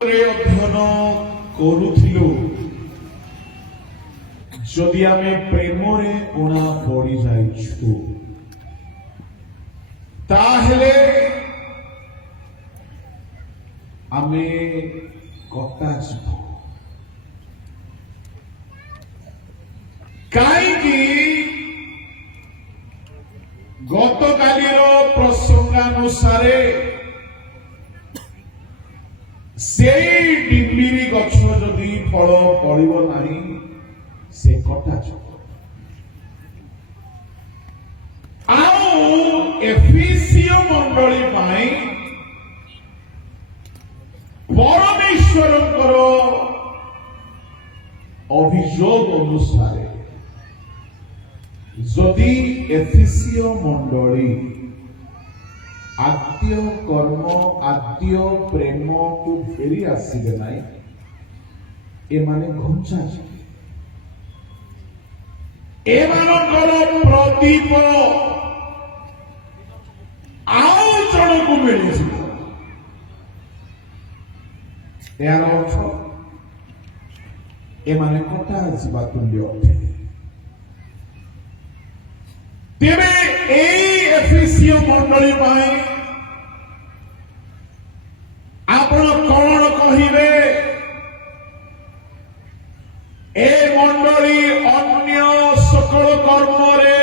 অধ্যয়ন করুଥିଲୁ যদি আমি প্রেমরে উଣା পড়ি যাইଛୁ তাহলে আমি କଟାଯିବ କାହିଁକି ଗତକାଲିର ପ୍ରସଙ୍ଗାନୁସାରେ সেই ডিম্বিরি গছ যদি ফল ফଳିବ ନାହିଁ ସେ କଟାଯିବ ଆଉ ଏଫିସିୟ ମଣ୍ଡଳୀ ପାଇଁ ପରମେଶ୍ୱରଙ୍କର ଅଭିଯୋଗ ଅନୁସାରେ ଯଦି ଏଫିସିୟ ମଣ୍ଡଳୀ आद्य कर्म आद्य प्रेम को फेरी आसबे ना ए माने घुंचा प्रदीप आउ जन को मिली यार अर्थ ए माने कटा जीवा तुल्य अटे तेरे एफिसियो मंडली पाई आपण कौन कहिबे ए मंडली अन्य सकल कर्म रे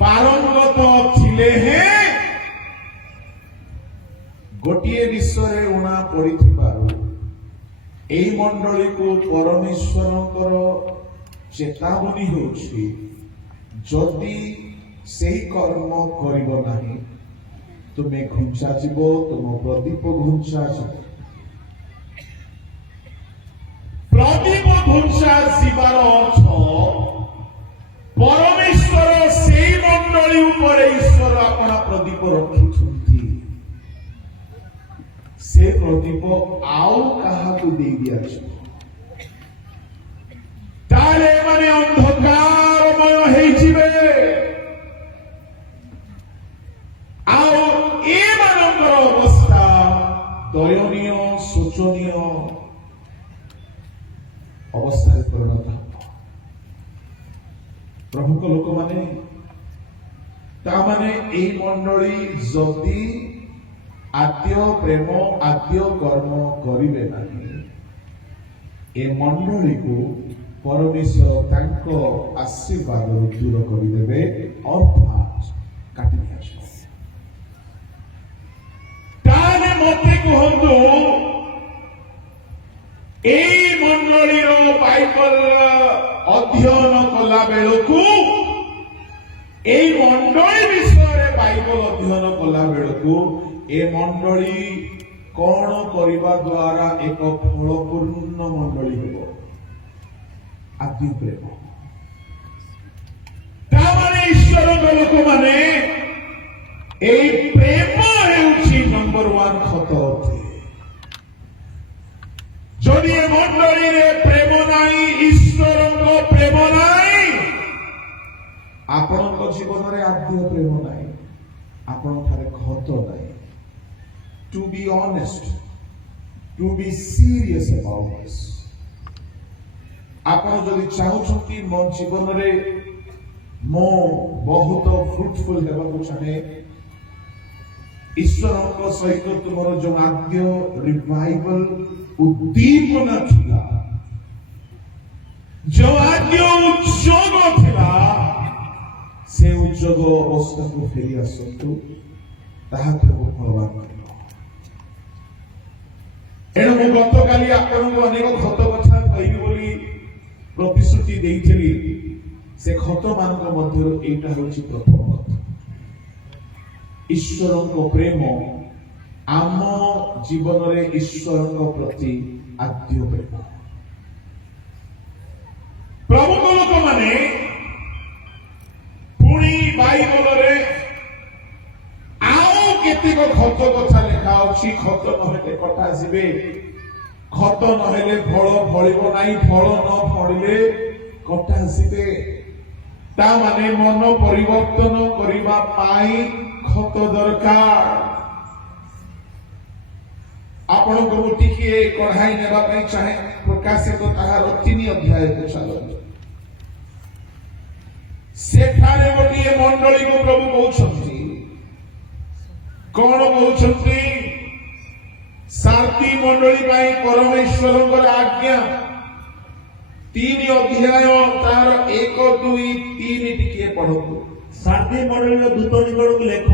पारंगत थिले हे गोटिए विषय उणा पड़िथिबारु एई मंडली को परमेश्वरंकर चेतावनी होछि जदि सेही कर्म करिब नाही तुमे घुंचा जीव तुम प्रदीप घुंचा जीव प्रदीप घुंचा जीवार अर्थ परमेश्वर सेही मंडली उपरे ईश्वर अपना प्रदीप रखिछुंती से प्रदीप आउ काहाकु देई दियाछ ताले माने अंधकारमय हेई जिवे अवस्था दयनीय शोचनीय अवस्था परिणत प्रमुख लोक माने ए मंडली जदि आद्य प्रेम आद्य कर्म करिवे नाही ए मंडली को परमेश्वर तांको आशीर्वाद दूर करिदेबे अर्थात काटि दियाछ मते कहतु एई मंडलीर बाइबल अध्ययन कला बेलकु एई मंडली विषय बाइबल अध्ययन कला बेलकु ए मंडली कौन करिबा द्वारा एक फलपूर्ण मंडली हेबो आदि प्रेम तामाने ईश्वर लोक माने एई प्रेम नंबर 1 खत जदि मंडली रे प्रेम नाई ईश्वर प्रेम नाई आपण जीवन रे आद्य प्रेम नाई आपण थारे खत नाई to be honest to be serious about this आपण जदि चाहउछंती मो जीवन रे मो बहुत फ्रूटफुल हेबा को चाहे ईश्वर सहित तुम जो आद्य रिवाइवल उद्दीपना थिला जो आद्य उद्योग थिला से उद्योग अवस्था को फेरी आसतु ताहाके फलवान करियो एणु मु गतकाली आपनको अनेक खत कथा कहिबी बोली प्रतिश्रुति देइथिली से खत मानक मध्य एटा होछि प्रथम कथा ईश्वर को प्रेम आम जीवन रे ईश्वर प्रति आद्य प्रेम प्रमुख लोक माने पुणी बाइबल रे आउ केतिक खत कथा लिखा अछि खत नहेले कटा जिबे खत नहेले फल फलिबो नाही फल न फलिले कटा जिबे ता माने मन परिवर्तन करिबा पाई खत दरकार आपण को टिके कढ़ाई नेबा पई चाहे प्रकाशित ताहार 3 अध्याय को चलो सेठारे गोटे मंडली को प्रभु कहउछंती कोन कहउछंती शांति मंडली पाई परमेश्वरଙ୍କର आज्ञा 3 अध्याय तार 1 2 3 टिके पढो शांति मंडली दूत निकट लेख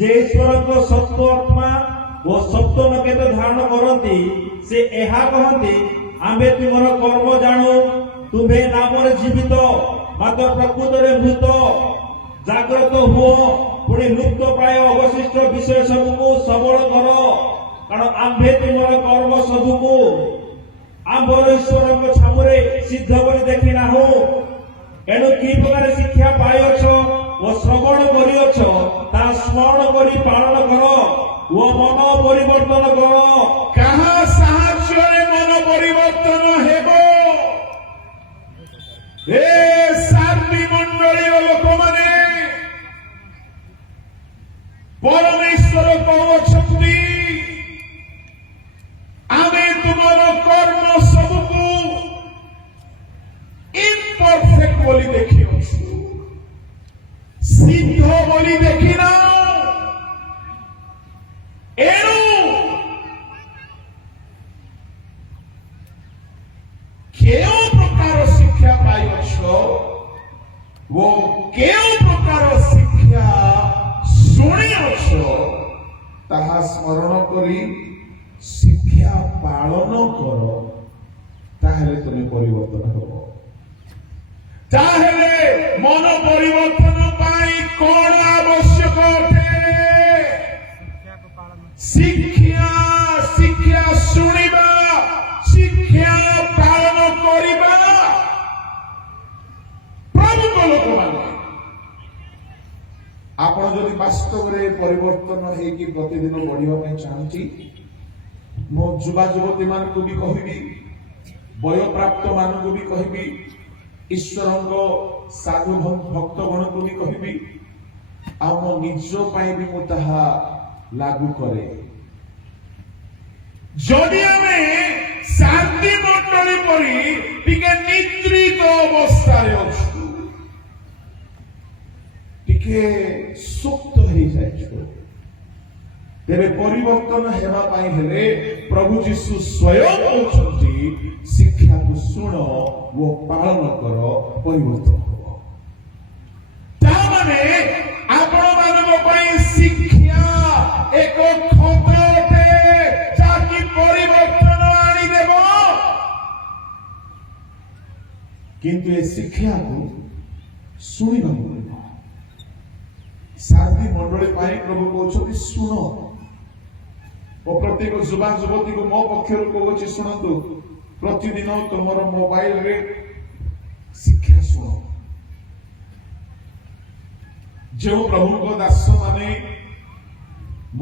जे ईश्वर को सत्य आत्मा वो सत्य नकेत धारण करती से एहा कहती आम्भे तुमर कर्म जाणु तुम्हें नामरे जीवित मात्र प्रकृत रे मृत जागृत हुओ पुणी लुप्त प्राय अवशिष्ट विषय सबको सबल कर कारण आम्भे तुमर कर्म सबको आम्भर ईश्वर छामुरे सिद्ध करी देखि नाहु एणु कि प्रकार शिक्षा पाइछ ओ श्रवण करिछ ता स्मरण करी पालन कर वो मन परिवर्तन करो कहा साहाଯ୍ୟ रे मन परिवर्तन हेबो ए शांति मंडली लोक माने परमेश्वर कहउछंती आमे तुमर कर्म सबको इम्परफेक्ट बोली देखियो सिद्ध बोली देखिना एणु केउ प्रकार शिक्षा पाइछ वो केउ प्रकार शिक्षा शुणिछ ताहा स्मरण करी शिक्षा पालन कर ताहेले तुमे परिवर्तन हो ताहेले मन परिवर्तन पाई कोन आवश्यक अटे शिक्षा शिक्षा शुणिबा शिक्षा पालन करिबा प्रभु को लोक माने आपण जदि वास्तव रे परिवर्तन हे कि प्रतिदिन बढ़िबा पई चाहंती मो युवा युवती मान को भी कहबी वय प्राप्त मान को भी कहबी ईश्वरंग साधु भक्त गण को भी कहबी आ मो निज पई भी मो ताहा लागू करे जदि हमें शांति मंडली परी टिके निद्रित अवस्था रे अछु टिके सुप्त हो जाइछो तेरे परिवर्तन हेबा पाई हेले प्रभु यीशु स्वयं कहउछंती शिक्षा को सुन वो पालन कर परिवर्तन हो ता माने आपण मानव पई शिक्षा एक खतटे जाकि परिवर्तन आनी देव किंतु ए शिक्षा को सुनिबा पड़िबो शांति मंडली पाई प्रभु कहउछंती सुन ओ प्रत्येक युवा युवती को मो पक्षर कहउछि सुनंतु प्रतिदिन तुमर मोबाइल रे शिक्षा सुनो जो प्रभु को दास माने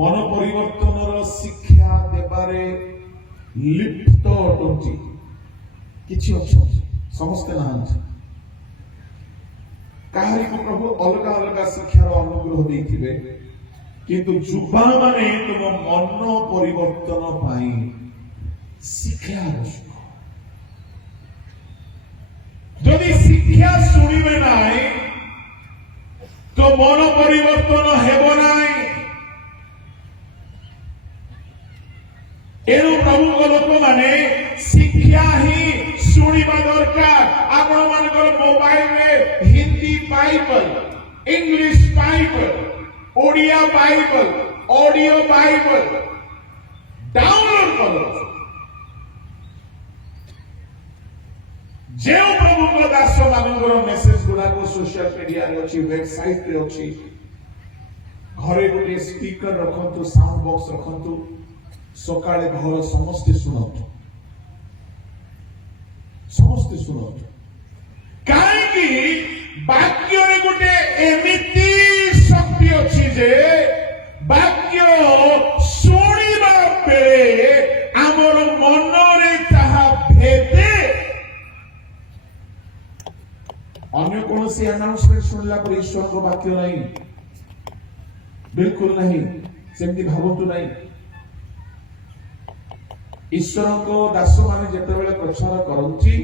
मन परिवर्तन शिक्षा देबारे लिप्त अटंती किछि अछि समस्त नाहंती काहरी को प्रभु अलग अलग शिक्षार अनुग्रह देथिबे किंतु युवा माने तुम मन परिवर्तन पाई शिक्षा आवश्यक जदि शिक्षा सुनिबे नाई तो मन परिवर्तन हेबो नाई एणु प्रभु को लोक माने शिक्षा ही सुनिबा दरकार आपण मानकर मोबाइल में Hindi Bible English Bible Odia Bible audio Bible download करो जो प्रभु को दास मानकर मेसेज गुड़ा को सोशल मीडिया रे अछि वेबसाइट रे अछि घरे गोटे स्पीकर रखंतु साउंड बॉक्स रखंतु सकाळे घर समस्त सुनंतु काहेकि वाक्य रे गोटे एमिति शक्ति अछि जे वाक्य सुनिबा बेले हमर मन रे ताहा भेदे अन्य कौन सी अनाउंसमेंट सुनला पर ईश्वर को वाक्य नहीं बिल्कुल नहीं सेमती भावतु नहीं ईश्वर को दास माने जेतेबेले प्रचार करंती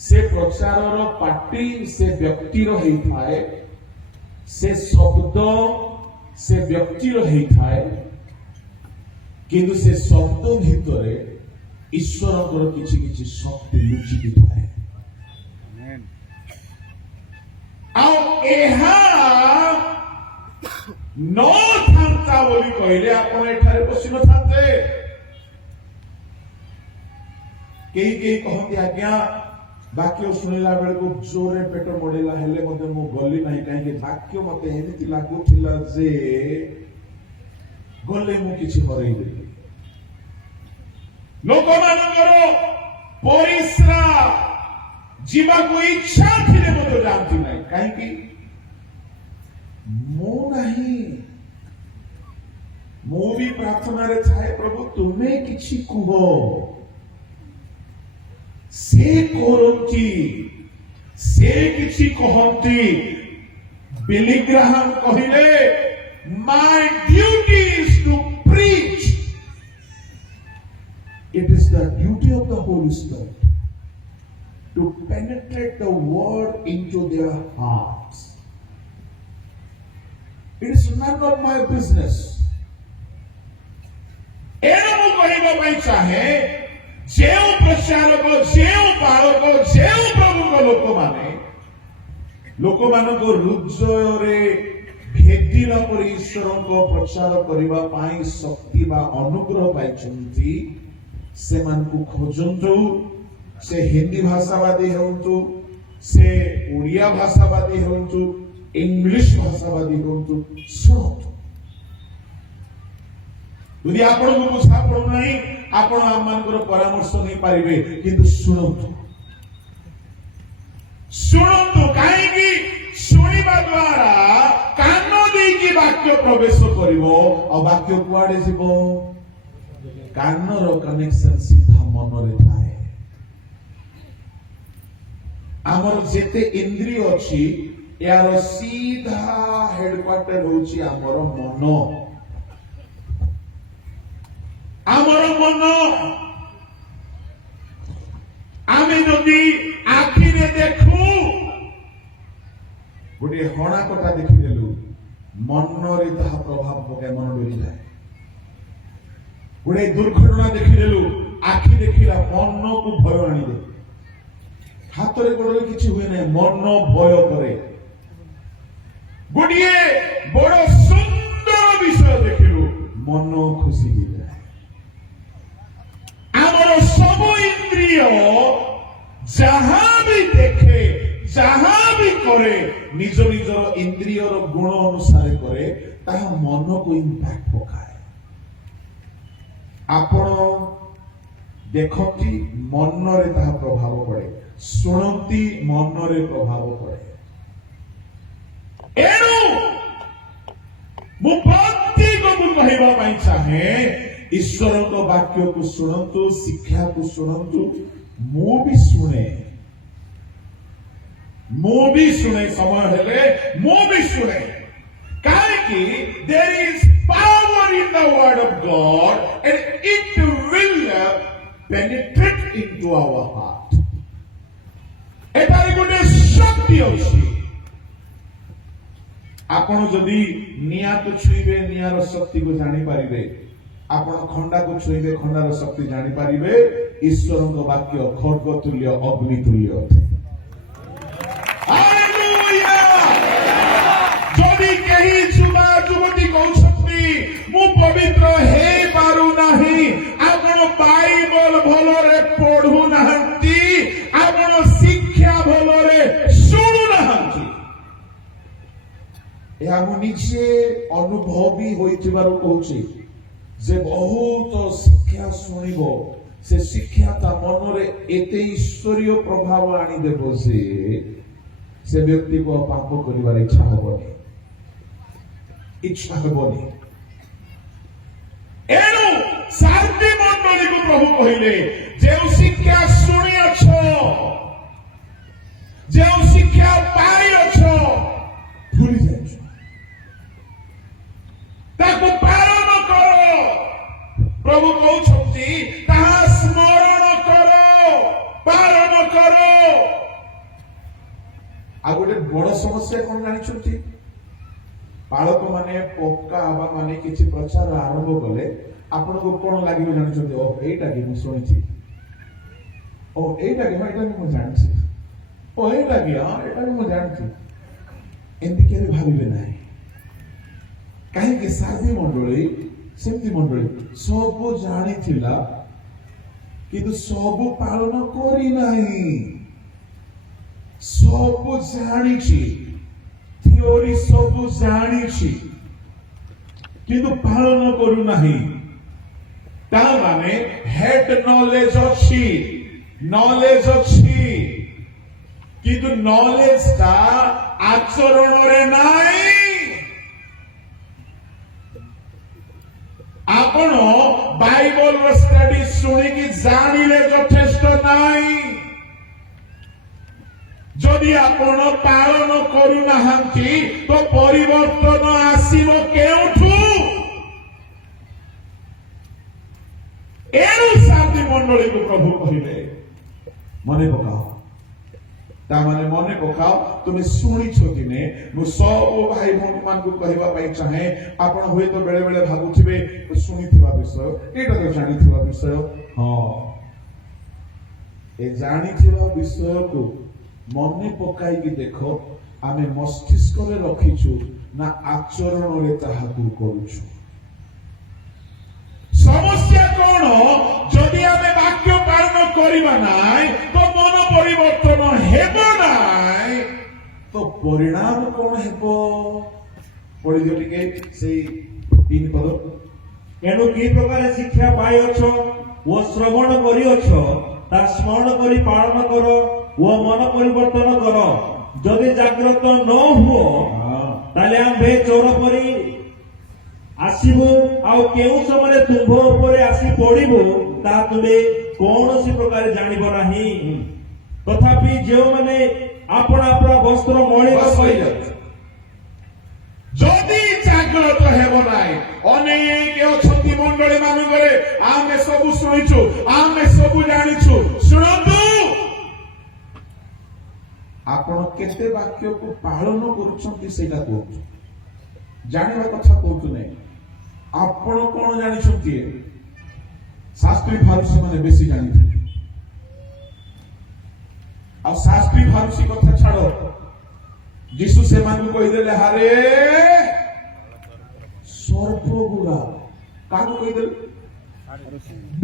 से प्रचारर पार्टी से व्यक्तिर होइथाए से शब्द से व्यक्तिर होइथाए किंतु से शब्द भितरे ईश्वर किछि किछि शक्ति लुचिकी थाए आउ एहा न थांता बोली कहले आपण एठारे बसी न थांते केही कहती आज्ञा वाक्य शुणिला बेल को जोरे पेट मोड़ेला हेले मते मु गली नाही काहे वाक्य मते हेमिति लागुथिला जे गले मु किछि हरई देली लोक मानकर परिश्रा जीवा को इच्छा थिले मते जानती नाही काहे कि मु नाही मु भी प्रार्थना रे थाए प्रभु तुमे किछि कुहो से करती से किसी कहती बिली ग्राहम कहिले my duty is to preach. It is the duty of the Holy Spirit to penetrate the word into their hearts. It is none of my business. एनु कहबा पई चाहे जेउ प्रचारक जेउ बालक जेउ प्रभुक लोक मान को हृदय रे भेदिला पर ईश्वर को प्रचार करबा पाई शक्ति बा अनुग्रह पाइछंती से मान को खोजंतु से हिंदी भाषावादी होंतु से ओडिया भाषावादी होंतु इंग्लिश भाषावादी होंतु सब यदि आपण को बुझा पड़ो नहीं आपण आमनकर परामर्श नहीं पारिबे किंतु सुनंतु सुनंतु काहेकि सुनिबा द्वारा कान देकी वाक्य प्रवेश करिवो और वाक्य कुआडे जिवो कानर कनेक्शन सीधा मन रे थाए हमर जेते इंद्रिय अछि यार सीधा हेडक्वार्टर होची हमर मन आमर मन आमे जदि आखिरे देखू गोटे हणा कटा देखिदेलु मन रे ताहा प्रभाव पकाय मन डरी जाए गोटे दुर्घटना देखिदेलु आखि देखिला मन को भय आनी दे हाथ रे गोड़े किछि हुए नै मन भय करे गोटे बड़ सुंदर विषय देखिलु मन खुशी हो जाए आमर सब इंद्रिय जहां भी देखे जहां भी करे निज निजर इंद्रियर गुण अनुसार करे ताहा मन को इंपैक्ट पकाए आपण देखती मन रे ताहा प्रभाव पड़े सुनती मन रे प्रभाव पड़े एनु मु प्रत्येक को कहबा पई चाहे ईश्वर को वाक्य को सुनंतु शिक्षा को सुनंतु मु भी सुने समय हेले मु भी सुने काहे कि there is power in the word of God and it will penetrate into our heart एटारे गोटे शक्ति अछि आपण जदि निया को छुइबे नियार शक्ति को जानि पारिबे आपण खंडा को छुइबे खंडार शक्ति जानि पारिबे ईश्वर को वाक्य खड्ग तुल्य अग्नि तुल्य अथे हालेलुया जदि केही जुवा जुवती कहउछथि मु पवित्र हे पारु नाही आपण बाइबल भलरे पढु नाहंती आपण शिक्षा भलरे सुनु नाहंती या मु निजे अनुभवी होइथिबारु कहउछि जे बहुत शिक्षा शुणिब से शिक्षा ता मन रे एते ईश्वरीय प्रभाव आनी देबो से व्यक्ति को पाप करिवार इच्छा होबनी एनु शांति मंडली को प्रभु कहिले जे शिक्षा शुणी अछो जे शिक्षा पाई अछो भूली जाछ ताको पालन करो प्रभु कहउछथि ताहा आ गोटे बड़ समस्या कौन जानी पालक माने पक्का आबा माने किछि प्रचार आरंभ कले आपण को कोन लागिबो जानि ओ एटा कि मु सुनिछि ओ एटा कि एटा मु जानि ओ एटा कि हां एटा मु जानि एंती केबे भाबिबे नाही काहे कि साधी मंडळी सेमती मंडळी सब जानि थिला किंतु सब पालन करी नाही सब जानिछि थियोरी सब जानिछि किंतु पालन करू नाही ता माने हेड नॉलेज अछि किंतु नॉलेज ता आचरण रे नाही आपण बाइबल स्टडी सुनी कि जानिले यथेष्ट नाही जदि आपण पालन करू नाहंती तो परिवर्तन आसीबो केउठु एनु शांति मंडली को प्रभु कहिबे मने पकाओ ता माने मने पकाओ तुमे सुनिछो दिने मु सब भाई भौणी मान को कहबा पई चाहे आपण होय तो बेले बेले भागुथिबे सुनिथिबा विषय एटा तो जानिथिबा विषय हां ए जानिथिबा विषय को मने पकाई कि देखो आमे मस्तिष्क रे रखिछु ना आचरण रे ताहाकु करूछु समस्या कोन जदि आमे वाक्य पालन करिबा नाय तो मन परिवर्तन हेबो नाय तो परिणाम कोन हेबो पढि दियो टिके सेई तीन पद एनु की प्रकार शिक्षा पाइअछ ओ श्रवण करिअछ ता स्मरण करी पालन करो वो मन परिवर्तन करो जदि जागृत न हुओ ताले आम्भे चोर परी आसीबो आउ केउ समय तुंभ ऊपर आसी पड़िबो ता तुमे कोनोसी प्रकार जानिबो नाही तथापि जे माने आपण आपन वस्त्र मळिक कइले जदि जागृत हेबो नाय अनेक अछंती मंडली मानकरे आमे सब सुनिछु आमे सब जानिछु सुनतु आपण केते वाक्य को पालन करूछंती सेटा कहू जानिबा कथा कहू नै आपण कोन जानिछंती शास्त्री फारुसी माने बेसी जानिथि आ शास्त्री फारुसी कथा छाड़ो यीशु से मान को कहि देले हारे सर्प गुड़ा काको कहि देले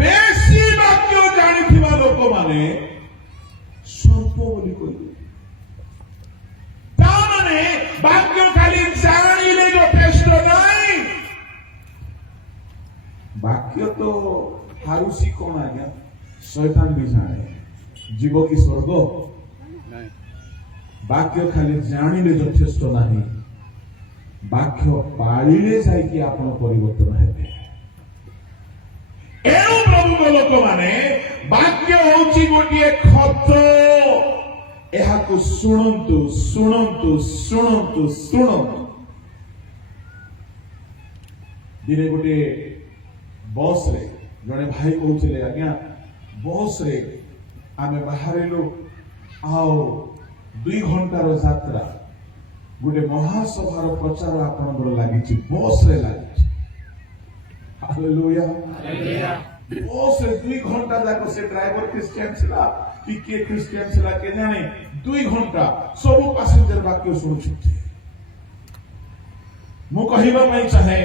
बेसी वाक्य जानिथिबा लोक माने सर्प बोली कहि वाक्य खाली जानिले यथेष्ट नहीं वाक्य तो फारुसी कौन आज्ञा शैतान भी जाने जीव की स्वर्ग वाक्य खाली जानिले यथेष्ट नहीं वाक्य पालिले जाइए आपण परिवर्तन हेबे एनु प्रभु लोक माने वाक्य होची गोटिए खत एहाको सुनंतु सुनंतु सुनंतु सुनंतु दिने गोटे बस रे जने भाई कहउथिले आज्ञा बस रे आमे बाहरिलु आओ 2 घंटार यात्रा गोटे महासभार प्रचार आपनकर लागिछि बस रे लागिछि हालेलुया हालेलुया बस रे 2 घंटा जाको से ड्राइवर क्रिश्चियन छिला कि के क्रिश्चियन छिला के जाने 2 घंटा सब पैसेंजर वाक्य सुनुछथि मु कहिबा पई चाहे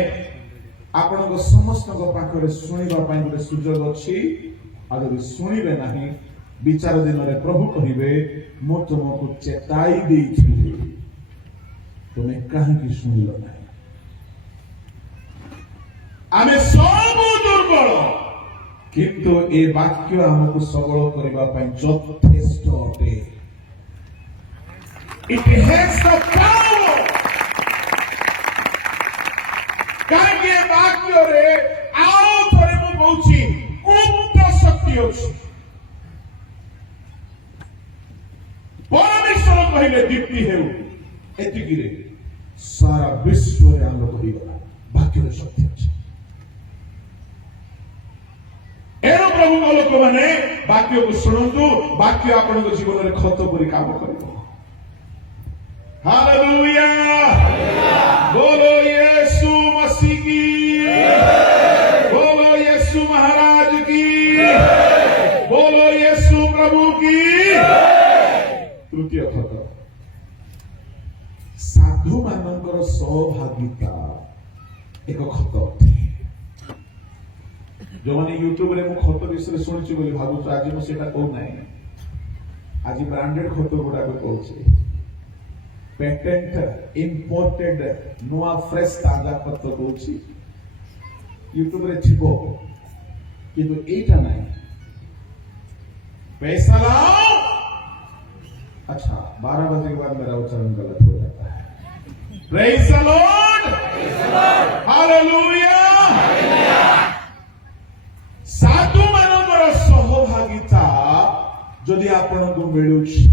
आपण को समस्त को पाखरे सुनिबा पई गोटे सुযোগ अछि आ जदि सुनिबे नाही विचार दिन रे प्रभु कहिबे मु तुमको चेताई देइछि तुमे काहे कि सुनिलो नाही आमे सब दुर्बल किंतु ए वाक्य हमको सबल करबा पई यथेष्ट अटे इट हैज द पावर काहे वाक्य रे आओ थरे मु कहूची गुप्त शक्ति अछि परमेश्वर कहिले दीप्ति हेउ एतिकी रे सारा विश्व रे आलो कहिबा वाक्य रे शक्ति अछि एरो प्रभु लोक माने वाक्य को सुनंतु वाक्य आपण जीवन रे खत परि काम करिवो हालेलुया, बोलो यीशु मसीह की, बोलो यीशु महाराज की, बोलो यीशु प्रभु की। तृतीय खत, साधु मानकर सहभागिता एक खत अटे। जो मैंने यूट्यूब रे मु खत विषय शुणुची बोली भावुछ, आज मु सेटा कहू नाही, आज ब्रांडेड खत गुड़ा कहूँ, पेटेंट इंपोर्टेड नुआ फ्रेश ताजा खत कहूँ, यूट्यूब रे थिबो किंतु एटा नाही। पैसा लाओ, अच्छा 12 बजे के बाद मेरा उच्चारण गलत हो जाता है। Praise the Lord, hallelujah. साधु मानकर सहभागिता जदि आपण को मिलुछि,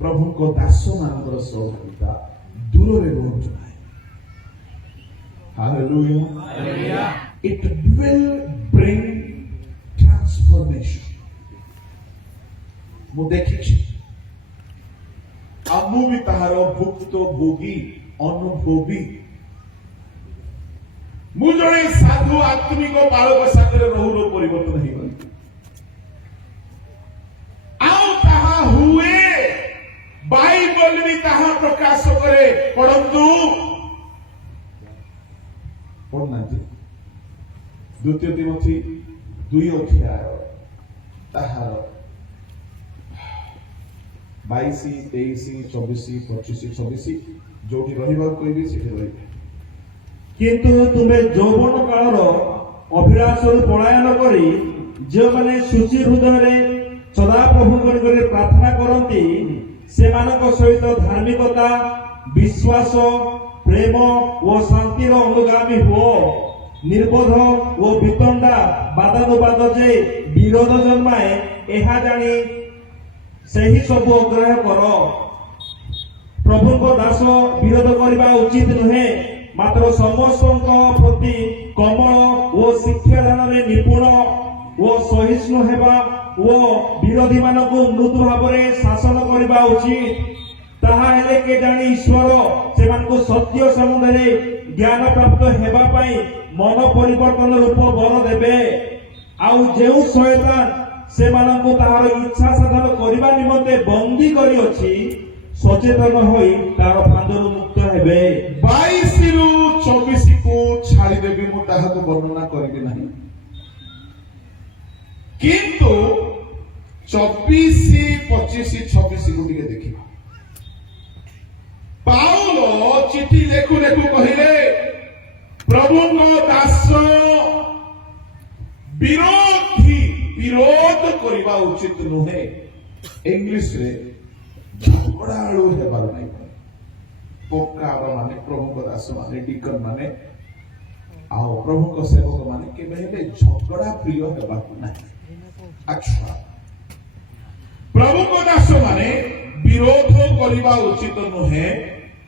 प्रभु को दास मानकर सहभागिता दूर रे रहंतु नाही। Hallelujah, it will bring transformation. मु देखिछि, आमु भी ताहार भुक्त भोगी अनुभवी। मु जणे साधु आत्मिक बालक सागर रहूर परिवर्तन हो गई। आउ ताहा हुए बाइबल भी ताहा प्रकाश करे। पढ़ंतु पढ़ना जी, द्वितीय तिमोथी 2 अध्याय ताहार 22, 23, 24, 25, 26 जोटी रहिबा कहबी सेठी रहिबे। किंतु तुम्हें यौवन कालर अभिलाष पलायन करी जो माने शुचि हृदय सदा प्रभु प्रार्थना करती से सहित धार्मिकता, विश्वास, प्रेम और शांतिर अनुगामी हो। निर्बोध और वितंडा बादानुबाद जे विरोध जन्माए यह जानी सही सब अग्रह कर। प्रभु को दास विरोध करने उचित नुहे, मात्र समस्त प्रति कमल और शिक्षादान में निपुण और सहिष्णु हेबा और विरोधी मानक मृदु भाव में शासन करने उचित। ताहा हेले के जानी ईश्वर से सत्य सम्बन्ध ज्ञान प्राप्त हेबा पाई मन परिवर्तन रूप बर देबे। आउ जेउ शैतान से मानकु ताहार इच्छा साधन करने निमंते बंदी करी अछि, सचेतन होई तार फांदरु मुक्त हेबे। 22 रु 24 को छाड़ी देबी, मु ताहा को वर्णना करिबे नाही, किंतु 24, 25, 26 को टिके देखिबा। पाउलो चिठी लेखु लेखु कहिले, प्रभु को दास विरोध करने उचित नुहे। इंग्लिश रे झगड़ालु हेबार नहीं, पोका माने प्रभु को दास माने डिकन माने आओ प्रभु को सेवक माने के झगड़ा प्रिय हेबाक नहीं। अच्छा, प्रभु को दास माने विरोध करने उचित नुहे,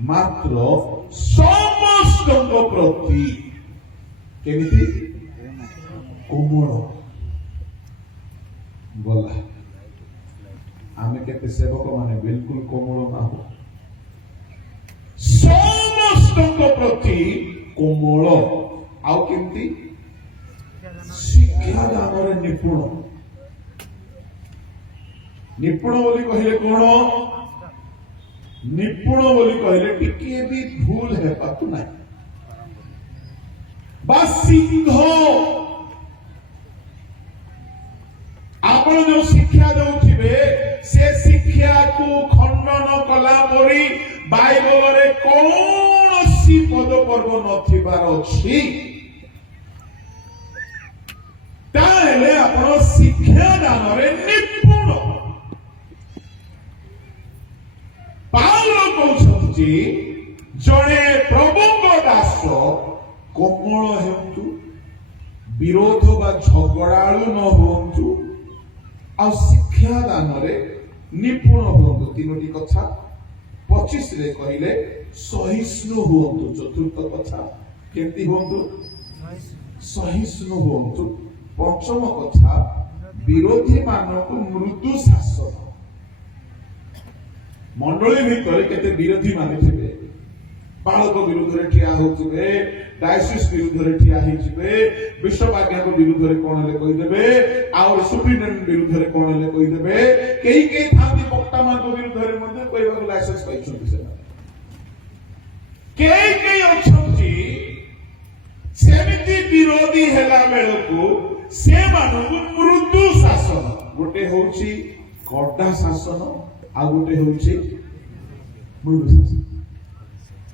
मात्र समस्त प्रति केमिति कोमल। बोला आमे केते सेवक माने बिल्कुल कोमल ना हो, समस्त प्रति कोमल। आउ केमती शिक्षा दान रे निपुण। निपुण बोली कहले कोन? निपुण बोली कहले टिके भी भूल है पातु नहीं, बस सिंह आपण जो शिक्षा दउथिबे से शिक्षा को खंडन कला परी बाइबल रे कौनसी पद पर्व नथिबार अछि। ताहेले आपण शिक्षा दान रे निपुण। पाउलो कहउछथि जणे प्रभु को दास कोमल हेतु, विरोध बा झगड़ालु न होंतु, आ शिक्षा दान रे निपुण होंतु। तीनोटी कथा 25 रे कहिले सहिष्णु होंतु। चतुर्थ कथा केमती होंतु? सहिष्णु होंतु। पंचम कथा विरोधी मानक मृदु शासन। मंडली भितर केते विरोधी माने थिबे पालक विरुद्ध रे ठिया होथिबे डायसिस विरुद्ध रे ठिया हिजिबे विश्व आज्ञा को विरुद्ध रे कोन ले कहि देबे और सुप्रीटेंडेंट विरुद्ध रे कोन ले कहि देबे केई थांती वक्ता मान को विरुद्ध रे मध्ये कहबा लाइसेंस पाइछथि से केई अछथि सेमिति विरोधी हेला बेलको से मानू मृदु शासन गोटे होउची कड़ा शासन आ गोटे होउची मृदु शासन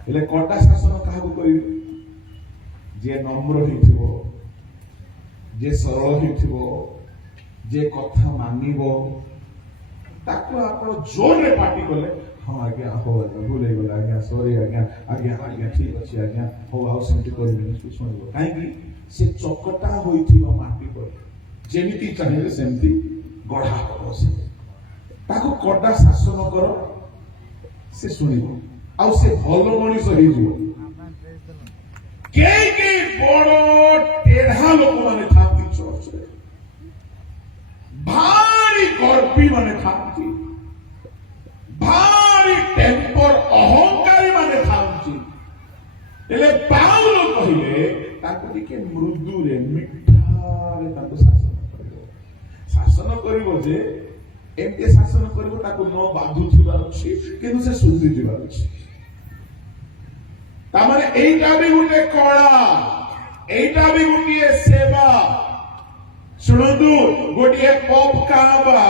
એટલે કડા શાસન કાହାକୁ କରିବେ જે নম্র ହେଇଥିବ ଯେ ସରଳ ହେଇଥିବ ଯେ କଥା ମାନିବ ତାକୁ ଆପଣ ଜୋରରେ ପାଟି କଲେ ହଁ ଆଜ୍ଞା ହଉ ଆଜ୍ଞା ଭୁଲ ହେଇଗଲା ଆଜ୍ଞା ସରି ଆଜ୍ଞା ଆଜ୍ଞା ଆଜ୍ଞା ଠିକ ଅଛି ଆଜ୍ଞା ହଉ ଆଉ ସେମିତି କରିବେନି ଶୁଣିବ କାହିଁକି ସେ ଚକଟା ହୋଇଥିବ ମାଟି ପରେ ଯେମିତି ଚାହିଁବେ ସେମିତି ଗଢା ହବ ସେ ତାକୁ କଡ଼ା ଶାସନ କର ସେ ଶୁଣିବ ଆଉ ସେ ଭଲ ମଣିଷ ହେଇଯିବ କେହି ବଡ ଟେଢା ଲୋକମାନେ ଥାନ୍ତି ଚର୍ଚ୍ଚରେ ଭାରି ଗର୍ବୀ ମାନେ ଥାନ୍ତି ଭାରି ଟେମ୍ପର ଅହଙ୍କାରୀ ମାନେ ଥାନ୍ତି ହେଲେ ପାଉଲ କହିଲେ ତାଙ୍କୁ ଟିକେ ମୃଦୁରେ ମିଠାରେ ତାଙ୍କୁ ଶାସନ କରିବ ଯେ ଏମିତି ଶାସନ କରିବ ତାକୁ ନ ବାଧୁଥିବାର ଅଛି କିନ୍ତୁ ସେ ସୁଧୁରି ଯିବାର ଅଛି तामाने एटा भी गुटे कला एटा भी गुटे सेवा सुनंदु गोटे पप काबा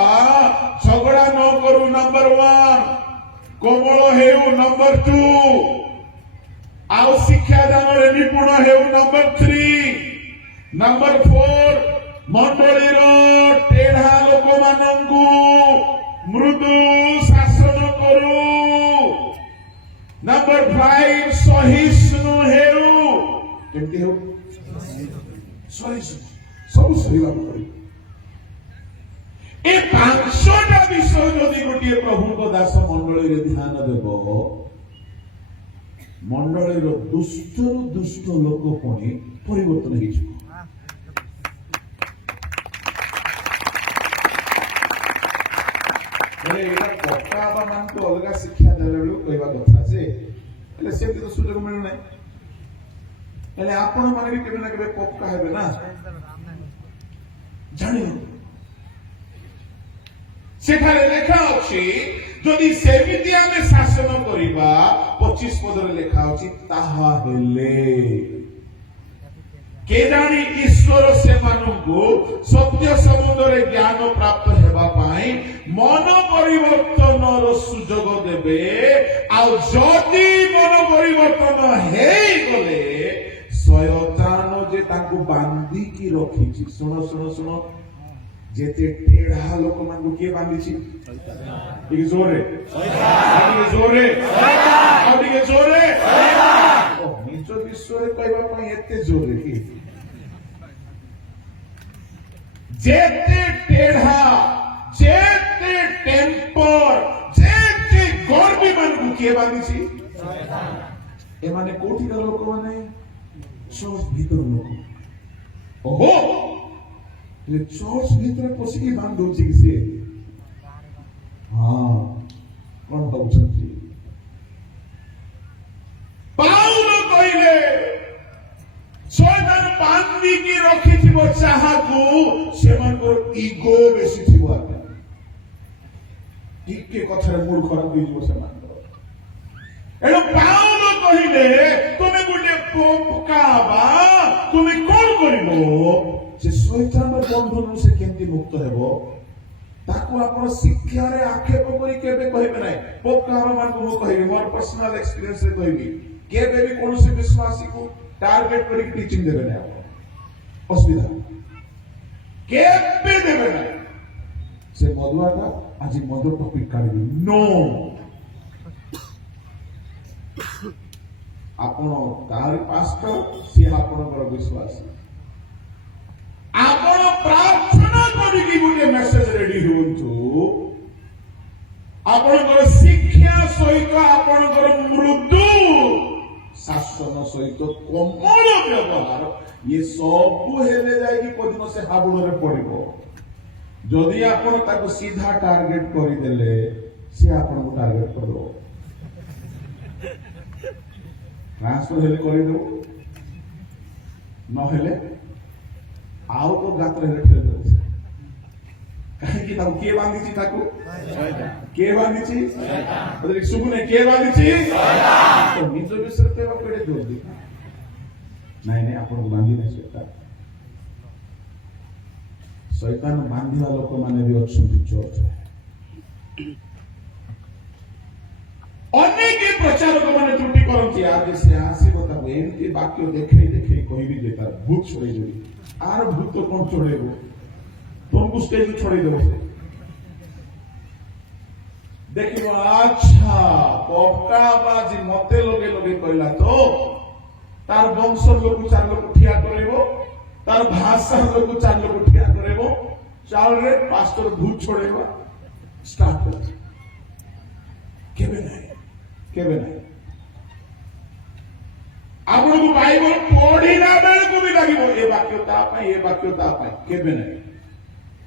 झगड़ा न करू नंबर 1 कोमल हेउ नंबर 2 आउ शिक्षा दान रे निपुण हेउ नंबर 3 नंबर 4 मंडली रो टेढ़ा लोक मानंगु मृदु शासन करू नंबर 5 सहिष्णु हेउ केमती हेउ सहिष्णु सब सहिबा पड़ी ए 500टा विषय यदि गोटे प्रभु को दास मंडली रे ध्यान देबो मंडली रो दुष्ट लोक पणी परिवर्तन हे छ એટલે એના પપ્પા નામ તો અલગા શિક્ષા દેલેલું કહેવા କଥା છે એટલે ସେମିତି ତ ସୁଯୋଗ ମିଳୁନାହିଁ એટલે ଆପଣ ମାନେ ବି କେବେ ନା କେବେ ପକ୍କା ହେବେ ନା ଜାଣିବ ସେଠାରେ ଲେଖା ଅଛି ଯଦି ସେମିତି ଆମେ ଶାସନ କରିବା 25 ପଦରେ ଲେଖା ଅଛି ତାହା ହେଲେ केजाणी ईश्वर से मानू सत्य समुद्र ज्ञान प्राप्त हेबा पाई मन परिवर्तन सुजोग देबे आउ जदि मन परिवर्तन हे गले शयतान जे ताकू बांधी की रखिछि सुनो सुनो सुनो जेते टेढ़ा लोक मानू के बांधीछि ठीक जोरे शयतान जोरे शयतान ठीक जोरे शयतान ओ निज विश्व रे कहबा पई एते जोरे की जेते टेढ़ा जेते टेम्पर जेते गर्वी मानू के बांधीछि शयतान ए माने कोठी का लोक माने चर्च भीतर लोक ओहो ले चर्च भीतर पसिकी बांध दोछि कि से हां कोन भाउछथि पाउल कहिले शयतान बांधी की रखिथिबो चाहाकू सेमानकर ईगो बेसी थिबो आज्ञा टिके कथार मूड खराब होई जिवो सेमानकर एलो पाउल कहिले तुमे गुटे पकाबा तुमे कोन करिवो से शयतान बंधन से केमती मुक्त हेबो ताकू आपण शिक्षा रे आक्षेप करी केबे कहिबे नै पकाबा मान को कहिबे मोर पर्सनल एक्सपीरियंस रे कहिबी केबे भी कोनोसी विश्वासी को टारगेट करी टीचिंग देबे नै असुविधा केबे देबे नै से मधुआटा आज मधु टॉपिक काढबी नो आपण तारी पास्टर से आपनकर विश्वास आपण प्रार्थना करी कि गुटे मेसेज रेडी होंतु आपनकर शिक्षा सहित आपनकर मृदु शासन सहित कोमल व्यवहार ये सब हेले जाएगी कोदिन से हाबुड़ रे पड़िबो जदि आपण ताको सीधा टारगेट करि देले से आपको टार्गेट कर दो ट्रांसफर हेले कर दो न हेले आउ को गात्र हेले ठेल दो कहीं की ताऊ के बांधी ताकू के बांधी अरे सुबुने के बांधी तो निज विषय ते केड़े जोर दी नहीं नहीं आपन बांधी नहीं सकता शैतान बांधिवा लोक माने भी अछंती चर्च अनेक प्रचारक माने त्रुटि करती आज से आसीबो त एमती वाक्य देखै देखै कहबी जे तार भूत छोड़े देबी आर भूत तो कोन छोड़ेबो तुमको स्टेज छोड़े देबो देखिबो अच्छा पक्का बाजी मते लगे लगे कहला तो तार वंश लोक चार लोक ठिया करेबो तार भाषा लोक चार लोक ठिया करेबो चाल रे पास्टर भूत छोड़ेबो स्टार्ट कर केबे नहीं आपको बाइबल पढ़िला बेल को भी लागिबो ए वाक्यता पाई केबे नहीं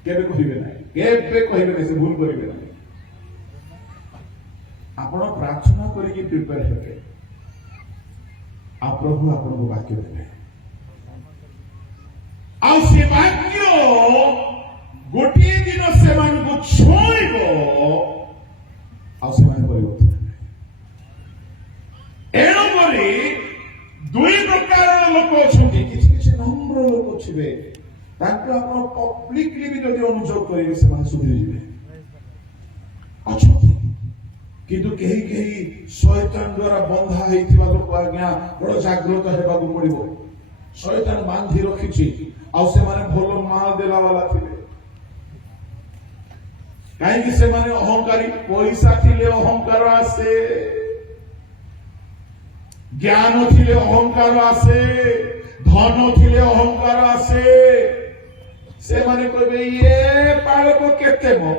केबे कहिबे नहीं से भूल करिबे नहीं आपण प्रार्थना करिके प्रिपेयर हेबे आ प्रभु आपन वाक्य देबे आ से वाक्य गोटे दिन से मन को छोइबो आ से मन परिवर्तन एणु करी दुई प्रकार लोक अछंती किछि नम्र लोक छिबे तांको आपण पब्लिकली भी जदि अनुजोग करिवे से माने सुधि जिवे अछंती किंतु केही शैतान द्वारा बंधा हेतिबा लोक आज्ञा बड़ जागृत हेबाकू पड़िबो शैतान बांधी रखिछि आ से माने भलो माल देला वाला थिबे काहे कि से माने अहंकारी पैसा थिले अहंकार आसे ज्ञान थिले अहंकार आसे धन थिले अहंकार आसे से माने कहबे ये पाल को केते मो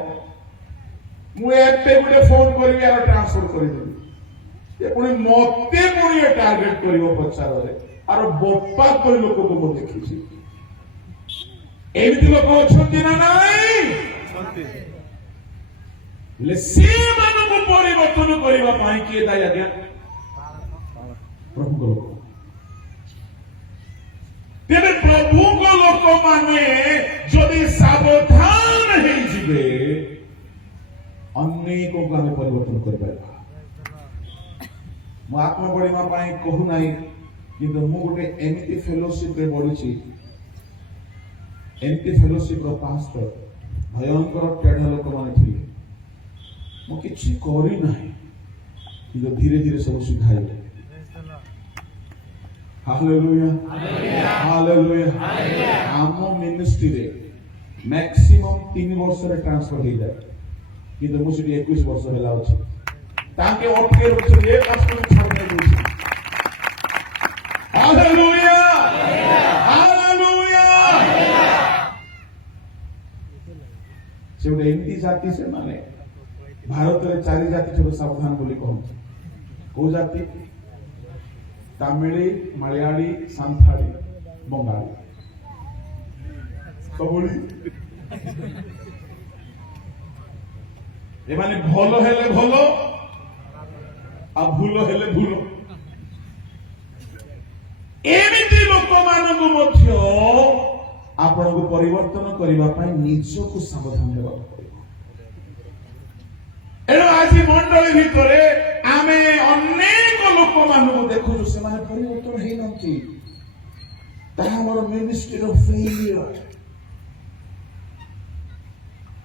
मु एते गुटे फोन करबी आर ट्रांसफर करि देबी ए पुनी मते पुनी टारगेट करिवो पचार रे आर बोपा कोइ लोक को मो देखिछि एमिति लोक अछंती ना नाही ले से मानु को परिवर्तन करिवा पाई के दाय आज्ञा प्रभु को लोक तेरे प्रभु को लोक माने जदि सावधान हे जिवे अनेक को आमे परिवर्तन कर पाइबा मु आत्मा बढीमा पाई कहू नाही किंतु मु गोटे एमिति फेलोशिप रे बढुची एमिति फेलोशिप रो पास्टर भयंकर टेढ़ा लोक माने थिले मु किछि करी नाही किंतु धीरे धीरे सब सुधाइले हालेलुया हालेलुया आमो मिनिस्ट्री रे मैक्सिमम 3 वर्ष रे ट्रांसफर हो जाए किंतु मुझे 21 वर्ष होला अछि ताके अटके रुछ ए पास्टर छाड़ने दूछि हालेलुया हालेलुया से एमती जाति से माने भारत रे 4 जाति छबे सावधान बोली कहू को जाति तमिली मलयाली संथाली बंगाली सबली एमाने भलो हेले भलो आ भूलो हेले भूलो एमिति लोक मानक मध्य आपण को परिवर्तन करिवा पई निज को सावधान हेबा पड़िबो एनो आज मंडली भितरे आमे अनेक लोक मानक देखु से माने परिवर्तन हेइ नथि ता हमर मिनिस्ट्री ऑफ फेलियर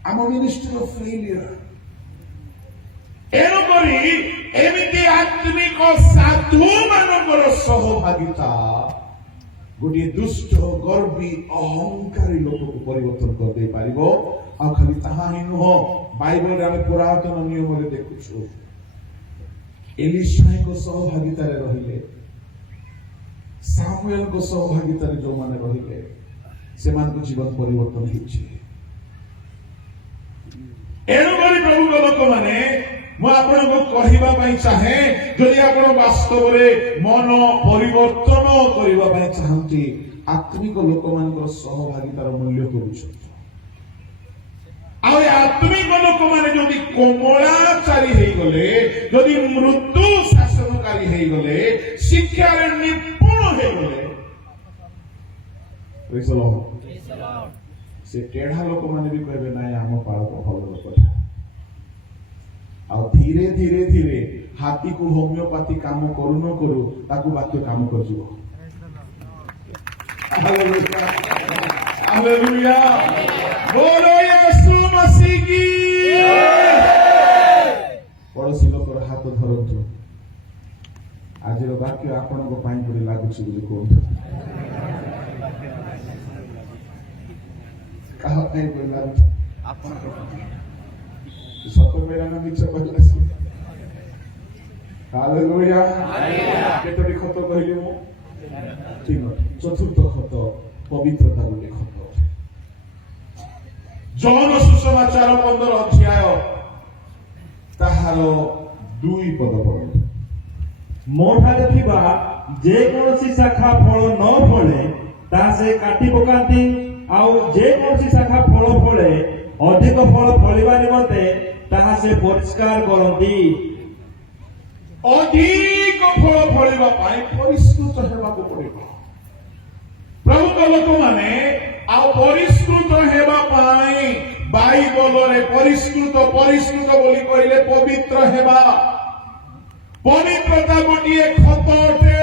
आम मिनिस्ट्री ऑफ फेलियर एनो करी एमिति आत्मिक साधु मानकर सहभागिता गोटे दुष्ट गर्वी अहंकारी लोक को परिवर्तन कर दे पारिबो आ खाली ताहा ही नुह बाइबल रे हम पुरातन नियम रे देखुछु एलिशा को सहभागिता रे रहिले सामुएल को सहभागिता रे जो माने रहिले से मान को जीवन परिवर्तन हिछि एनो करी प्रभु को लोक माने मु आपण को कहिबा पई चाहे जदि आपण वास्तव रे मन परिवर्तन करिबा पई चाहंती आत्मिक लोक मानकर सहभागितार मूल्य करूछ आ आत्मिक लोक माने जदि कोमलाचारी শাসনকারী হয়ে গলে, যদি মৃত্যু শাসনকারী হয়ে গলে, শিক্ষার নিপুণ হয়ে গলে, ସେ ଟେଢା ଲୋକମାନେ ବି କହିବେ ନାଇଁ ଆମ ପାଳକ ଭଲ ଲୋକଟା। ଆଉ ଧୀରେ ଧୀରେ ଧୀରେ ହାତୀକୁ ହୋମିଓପାଥି କାମ କରୁ ନ କରୁ ତାକୁ ବାକ୍ୟ କାମ କରିଯିବ। ହାଲେଲୁୟା, ବୋଲୋ ୟୀଶୁ ମସିହ କି। ପଡ଼ୋଶୀ ଲୋକର ହାତ ଧରନ୍ତୁ। ଆଜିର ବାକ୍ୟ ଆପଣଙ୍କ ପାଇଁ ପରି ଲାଗୁଛି ବୋଲି କୁହନ୍ତୁ। କାହା ପାଇଁ ପରି ଲାଗୁଛି? ସତ କହିଲା ନା ମିଛ କହିଲା? ହାଲେଲୁୟା। କେତୋଟି ଖତ କହିଲି ମୁଁ? ଠିକ ଅଛି। ଚତୁର୍ଥ ଖତ ପବିତ୍ରତା ଗୋଟେ ଖତ। ଜହନ ସୁସମାଚାର 15 ଅଧ୍ୟାୟ ତାହାର 2 ପଦ ପଢନ୍ତୁ। ମୋ ଠାରେ ଥିବା ଯେକୌଣସି ଶାଖା ଫଳ ନ ଫଳେ ତାହା ସେ କାଟି ପକାନ୍ତି, ଆଉ ଯେକୌଣସି ଶାଖା ଫଳ ଫଳେ ଅଧିକ ଫଳ ଫଳିବା ନିମନ୍ତେ ତାହା ସେ ପରିଷ୍କାର କରନ୍ତି। ଅଧିକ ଫଳ ଫଳିବା ପାଇଁ ପରିଷ୍କୃତ ହେବାକୁ ପଡିବ। ପ୍ରଭୁଙ୍କ ଲୋକମାନେ ଆଉ ପରିଷ୍କୃତ ହେବା ପାଇଁ ବାଇବଲରେ ପରିଷ୍କୃତ ବୋଲି କହିଲେ ପବିତ୍ର ହେବା। ପବିତ୍ରତା ଗୋଟିଏ ଖତ ଅଟେ।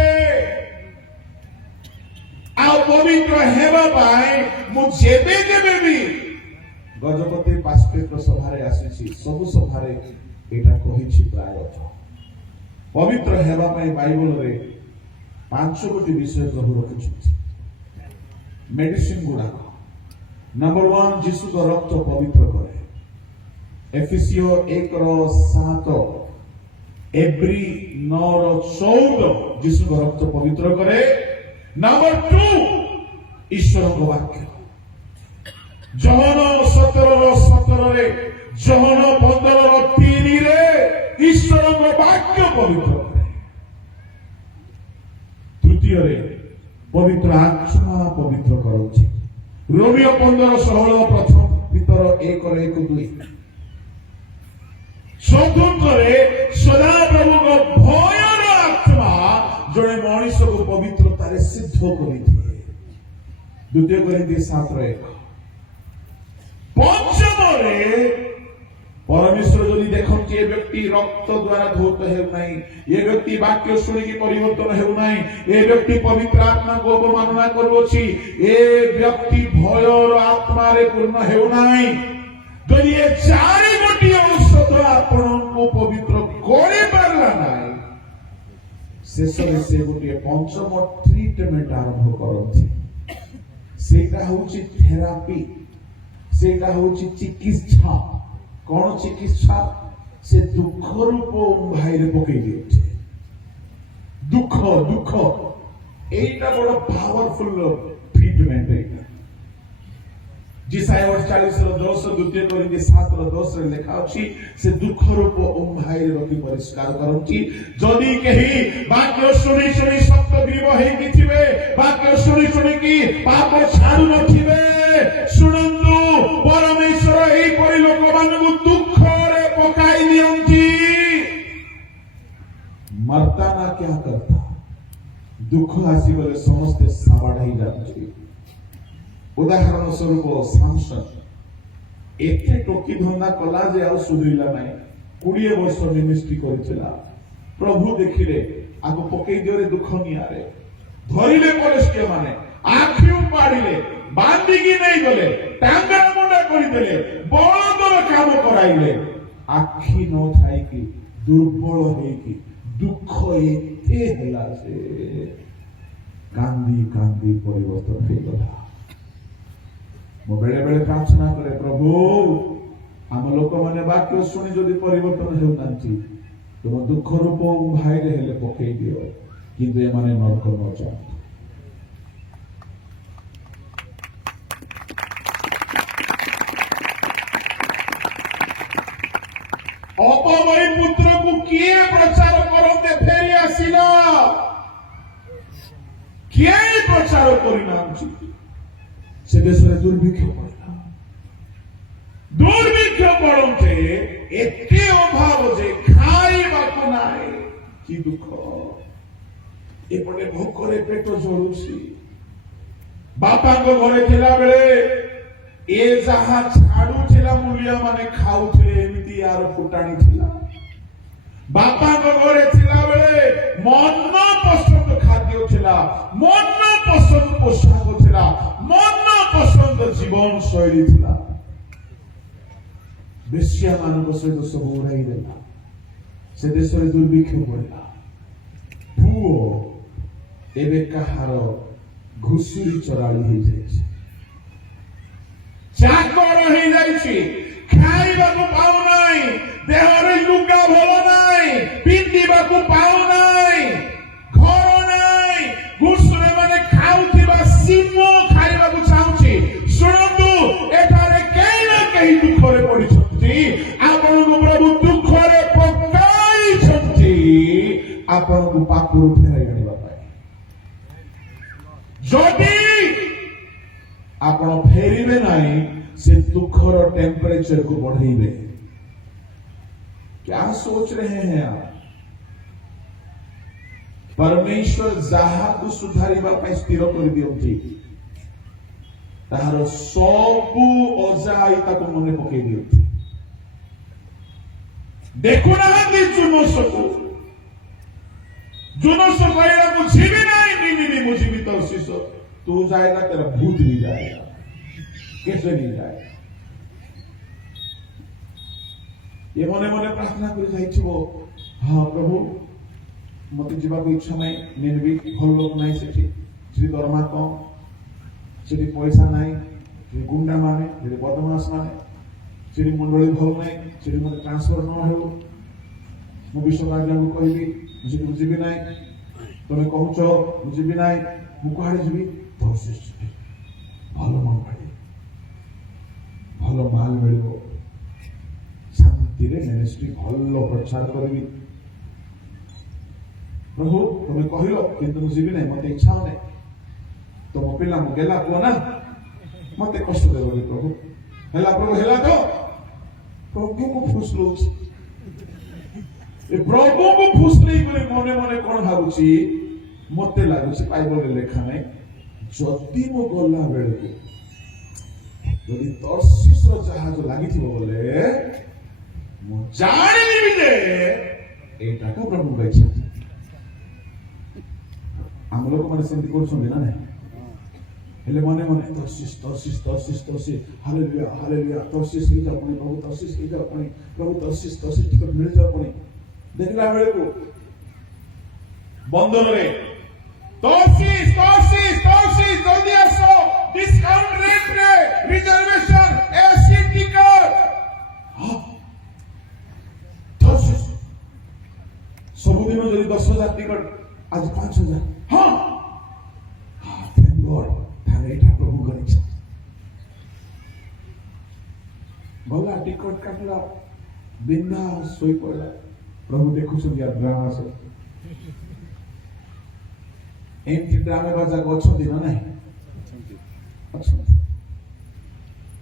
ଆଉ ପବିତ୍ର ହେବା ପାଇଁ ମୁଁ ଯେବେ ବି ଗଜପତି ପାସ୍ପେଟ ସଭାରେ ଆସିଛି, ସବୁ ସଭାରେ ଏଇଟା କହିଛି। ପ୍ରାୟତଃ ପବିତ୍ର ହେବା ପାଇଁ ବାଇବଲରେ 5 ବିଷୟ ପ୍ରଭୁ ରଖିଛନ୍ତି। ମେଡିସିନ ଗୁଡାକ। ନମ୍ବର 1, ଯୀଶୁଙ୍କ ରକ୍ତ ପବିତ୍ର କରେ। ଏଫେସିଓ 1:7, ଏବ୍ରୀ 9:14 ଯୀଶୁଙ୍କ ରକ୍ତ ପବିତ୍ର କରେ। ନମ୍ବର 2, ଈଶ୍ୱରଙ୍କ ବାକ୍ୟ। ଜହନ 17:17, ଜହନ 15:3 ଈଶ୍ୱରଙ୍କ ବାକ୍ୟ ପବିତ୍ର କରେ। ତୃତୀୟରେ ପବିତ୍ର ଆତ୍ମା ପବିତ୍ର କରଉଛି। ରୋମିଓ 15:16, ପ୍ରଥମ ପିତର 1:1-2। ଚତୁର୍ଥରେ ସଦାପ୍ରଭୁଙ୍କ ଭୟର ଆତ୍ମା ଜଣେ ମଣିଷକୁ ପବିତ୍ରତାରେ ସିଦ୍ଧ କରିଦିଏ। 2 Corinthians 7:1। ପଞ୍ଚମରେ ପରମେଶ୍ୱର ଯଦି ଦେଖନ୍ତି ଏ ବ୍ୟକ୍ତି ରକ୍ତ ଦ୍ୱାରା ଧୌତ ହେଉନାହିଁ, ଏ ବ୍ୟକ୍ତି ବାକ୍ୟ ଶୁଣିକି ପରିବର୍ତ୍ତନ ହେଉନାହିଁ, ଏ ବ୍ୟକ୍ତି ପବିତ୍ର ଆତ୍ମାକୁ ଅବମାନନା କରୁଅଛି, ଏ ବ୍ୟକ୍ତି ଭୟର ଆତ୍ମାରେ ପୂର୍ଣ୍ଣ ହେଉନାହିଁ, ଯଦି ଏ 4 ଔଷଧ ଆପଣଙ୍କୁ ପବିତ୍ର କରିପାରିଲା ନାହିଁ, ଶେଷରେ ସେ ଗୋଟିଏ ପଞ୍ଚମ ଟ୍ରିଟମେଣ୍ଟ ଆରମ୍ଭ କରନ୍ତି। ସେଇଟା ହଉଛି ଥେରାପି, ସେଇଟା ହଉଛି ଚିକିତ୍ସା। କଣ ଚିକିତ୍ସା? ସେ ଦୁଃଖ ରୂପ ଭାଇରେ ପକେଇ ଦିଅନ୍ତି। ଦୁଃଖ এইটা বড় পাওয়ারফুল ট্রিটমেন্ট। এইটা जिसाया 40:10, 2 Corinthians 7:10 লেখা ଅଛି, ସେ ଦୁଃଖ ରୂପ ଭାଇରେ ରଖି ପରିଷ୍କାର କରନ୍ତି। ଯଦି କେହି ବାକ୍ୟ ଶୁଣି ସପ୍ତଗ୍ରୀବ ହେଇକି ଥିବେ, ବାକ୍ୟ ଶୁଣିକି ପାପ ଛାଡୁ ନଥିବେ, ଶୁଣନ୍ତୁ, ପରମେଶ୍ୱର ଏହିପରି ଲୋକମାନଙ୍କୁ ଦୁଃଖରେ ପକାଇ ଦିଅନ୍ତି। ମର୍ତ୍ତା ନା क्या करता? ଦୁଃଖ ଆସିଗଲେ ସମସ୍ତେ ସାବାଡ ହେଇଯାନ୍ତି। ଉଦାହରଣ ସ୍ୱରୂପ ସାମସନ ଏତେ ଟୋକି ଧନ୍ଦା କଲା ଯେ ଆଉ ସୁଧରିଲା ନାହିଁ। 20 ବର୍ଷ ମିନିଷ୍ଟ୍ରି କରିଥିଲା। ପ୍ରଭୁ ଦେଖିଲେ, ଆକୁ ପକେଇ ଦିଅରେ ଦୁଃଖ ନିଆରେ। ଧରିଲେ ପରସ୍ୟ ମାନେ, ଆଖି ଉପାଡ଼ିଲେ, ବାନ୍ଧିକି ନେଇଗଲେ, ଟାଙ୍ଗା ମୁଣ୍ଡା କରିଦେଲେ, ବଳଦର କାମ କରାଇଲେ। ଆଖି ନ ଥାଇକି ଦୁର୍ବଳ ହେଇକି ଦୁଃଖ ଏତେ ହେଲା ଯେ କାନ୍ଦି ପରିବର୍ତ୍ତନ ହେଇଗଲା। ମୁଁ ବେଳେ ବେଳେ ପ୍ରାର୍ଥନା କରେ, ପ୍ରଭୁ ଆମ ଲୋକମାନେ ବାକ୍ୟ ଶୁଣି ଯଦି ପରିବର୍ତ୍ତନ ହେଉନାହାନ୍ତି, ତୁମ ଦୁଃଖ ରୂପ ଭାଇରେ ହେଲେ ପକେଇ ଦିଅ, କିନ୍ତୁ ଏମାନେ ନରକ ନ ଯାଆନ୍ତୁ। ଅପମୟୀ ପୁତ୍ରକୁ କିଏ ପ୍ରଚାର କରନ୍ତେ ଫେରି ଆସିଲା? କିଏ ପ୍ରଚାର କରିନାହାନ୍ତି? ସେ ଦେଶରେ ଦୁର୍ଭିକ୍ଷ ପଡ଼ିଲା। ଦୁର୍ଭିକ୍ଷ ପଡ଼ନ୍ତେ ଘରେ ଏତେ ଅଭାବ ଯେ ଖାଇବାକୁ ନାହିଁ। କି ଦୁଃଖ! ଏପଟେ ଭୋକରେ ପେଟ ଜଳୁଛି। ବାପାଙ୍କ ଘରେ ଥିଲା ବେଳେ ଏ ଯାହା ଛାଡୁଥିଲା ମୂଲ୍ୟ ମାନେ ଖାଉଥିଲେ, ଏମିତି ୟାର ଫୁଟାଣି ଥିଲା। ବାପାଙ୍କ ଘରେ ଥିଲା ବେଳେ ମନ ପସନ୍ଦ ଖାଦ୍ୟ ଥିଲା, ମନ ପସନ୍ଦ ପୋଷାକ ଥିଲା, ମନ ପସନ୍ଦ ଜୀବନ ଶୈଳୀ ଥିଲା। ବେଶ୍ୟା ମାନଙ୍କ ସହିତ ସବୁ ଉଡାଇ ଦେଲା। ସେ ଦେଶରେ ଦୁର୍ଭିକ୍ଷ ପଡ଼ିଲା। ପୁଅ ଏବେ କାହାର ଘୁଷୁରୀ ଚରାଳି ହେଇଯାଇଛି, ଚାକର ହେଇଯାଇଛି, ଖାଇବାକୁ ପାଉନାହିଁ, ଦେହରେ ଲୁଗା ଭଲ ନାହିଁ, ପିନ୍ଧିବାକୁ ପାଉନାହିଁ, ଘର ନାହିଁ। ଘୁଷୁରୀ ମାନେ ଖାଉଥିବା ସିମ ଖାଇବାକୁ ଚାହୁଁଛି। ଶୁଣନ୍ତୁ, ଏଠାରେ କେହି ନା କେହି ଦୁଃଖରେ ପଡିଛନ୍ତି। ଆପଣଙ୍କୁ ପ୍ରଭୁ ଦୁଃଖରେ ପକାଇଛନ୍ତି ଆପଣଙ୍କୁ ପାପରୁ ଫେରାଇ ଆଣିବା ପାଇଁ। ଯଦି ଆପଣ ଫେରିବେ ନାହିଁ, से दुखर टेम्परेचर को बढ़ेबे। क्या सोच रहे हैं आप? परमेश्वर जहा को सुधारिबा ପାଇଁ ସ୍ଥିର କରିଦିଅନ୍ତି, ତାହାର ସବୁ ଅଜାଇତାକୁ ମନେ ପକେଇ ଦିଅନ୍ତି। ଦେଖୁନାହାନ୍ତି ଜୁନସକୁ। जुनूस कहला मुझे भी नहीं मुझे भी तो शिशो तू जाएगा तेरा भूत भी जाएगा। कैसे नहीं जाएगा? ये मने मने प्रार्थना कर जाइछिबो, हाँ प्रभु मते जीवाको इच्छा नहीं, निनबी भल लोक नहीं, सेठी दरमा कम, सेठी पैसा नहीं, सेठी गुंडा माने, सेठी बदमाश माने, सेठी मंडली भल नहीं, सेठी मते ट्रांसफर न हो। मु विश्वराजा को कहबी मुझे बुझीबी नहीं, तुम्हें कहूच बुझीबी नहीं, मु कहाड़े जीवी तो भल मन पड़े, भल माल मिल शांति मिनिस्ट्री भल प्रचार करी। प्रभु तुम्हें कहल किंतु मुझे नहीं, मत इच्छा नहीं, तुम पिला गेला पुआ ना मत कष्ट देव प्रभु है प्रभु है तो प्रभु को फुसलु प्रभु को फुसले मने मने कौन भावुची मत लगुच बाइबल लेखा नहीं जदि मो गला बेल को यदि तर्शीस जहाज लगी बोले मु जानी जे एटा का प्रभु कहछि। हम लोग माने सेंती करछन ना नहीं हेले मने मने तर्शीस तर्शीस तर्शीस तर्शीस हालेलुया हालेलुया तर्शीस ही जा अपने प्रभु तर्शीस ही जा अपने प्रभु तर्शीस तर्शीस टिकट मिल जा अपने देखला बेले को बंदर रे तर्शीस तर्शीस तर्शीस जल्दी आसो डिस्काउंट रेट रे रिजर्वेशन एसी टिकट। हां तर्शीस सबुदिन जदी 10,000 टिकट आज 5,000। हां थैंक गॉड थारे एटा प्रभु करिछ भला टिकट काटला बिना सोई पड़ला प्रभु देखु ड्रामा से एमती ड्रामे बाजा अच्छा ना नहीं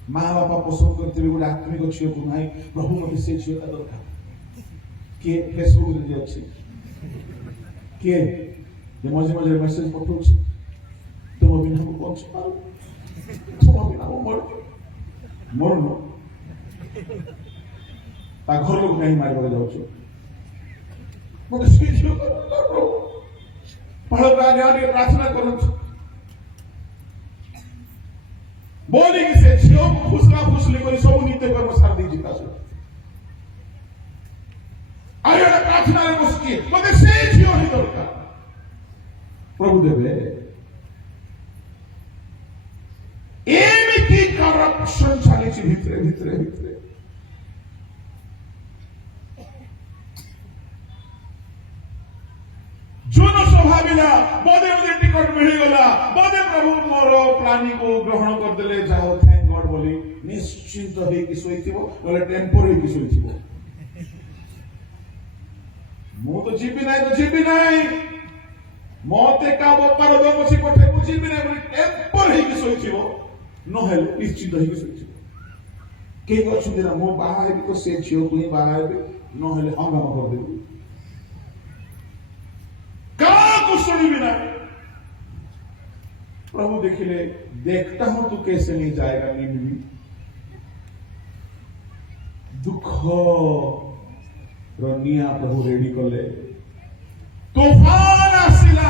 माँ बापा पसंद करते गोटे आत्मिक झील को ना प्रभु मत से झील का दरकार किए फेसबुक रे अच्छी किए मझे मझे मेसेज पठाऊ तुम बिना को बंच पारो तुम बिना मरनो ता घर लोग नहीं मार जाऊ मत से झील प्रार्थना करूँ बोली कि से झील को फुसला फुसली कर सब नित्य कर्म सार दी जीता आयो प्रार्थना बसकी मत से झील ही दरकार प्रभु देवे एमिति करप्शन चली भितरे भितरे भितरे भाविला बोधे मुझे टिकट मिलगला बोधे प्रभु मोर प्लानिंग को ग्रहण करदेले जाओ थैंक गॉड बोली निश्चिंत हो कि सोइथिबो बोले टेम्पोररी कि सोइथिबो मु तो जीबी नाही मते का बपार दमसी पठे बुझीबी नाही बोली टेम्पोररी कि सोइथिबो न हेले निश्चिंत हो कि सोइथिबो କେହି ଅଛନ୍ତି ନା ମୁଁ ବାହା ହେବି ତ ସେ ଝିଅକୁ ହିଁ ବାହା ହେବି ନହେଲେ ହଙ୍ଗାମା କରିଦେବି କାହାକୁ ଶୁଣିବି ନା प्रभु देखिले देखता हूं तू कैसे नहीं जाएगा नींद दुख रनिया प्रभु रेडी कले तूफान आसिला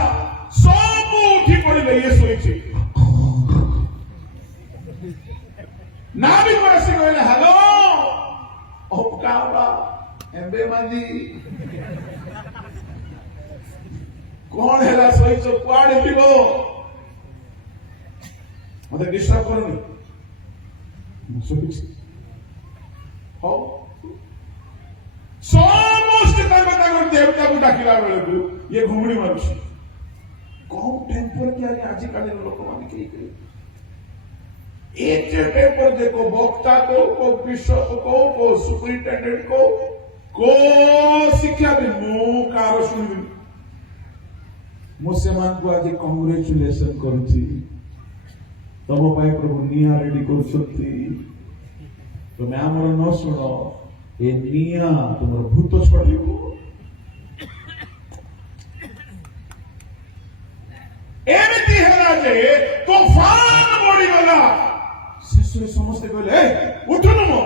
सब उठी पड़े ये सोई ना भी आसी कहले हेलो ओकाबा एम्बे मंदी कौन हैला सोई कुआड़े जीव मत डिस्टर्ब करनी समस्त देवता को डाकिला बेले को ये घुमड़ी मारुछ कौन टेम्पर के आजिकल लोक मान एक पेपर देखो वक्ता को बिशप को सुपरिटेंडेंट को शिक्षा भी मु कार सुनी मुझसे मान को आज कांग्रेचुलेशन करूची तम पाई प्रभु निया रेडी कर तुम आमर न शुण ए निया तुम भूत छड़ एमती है तूफान बढ़ीगला शिशु समस्ते कहले उठनु मो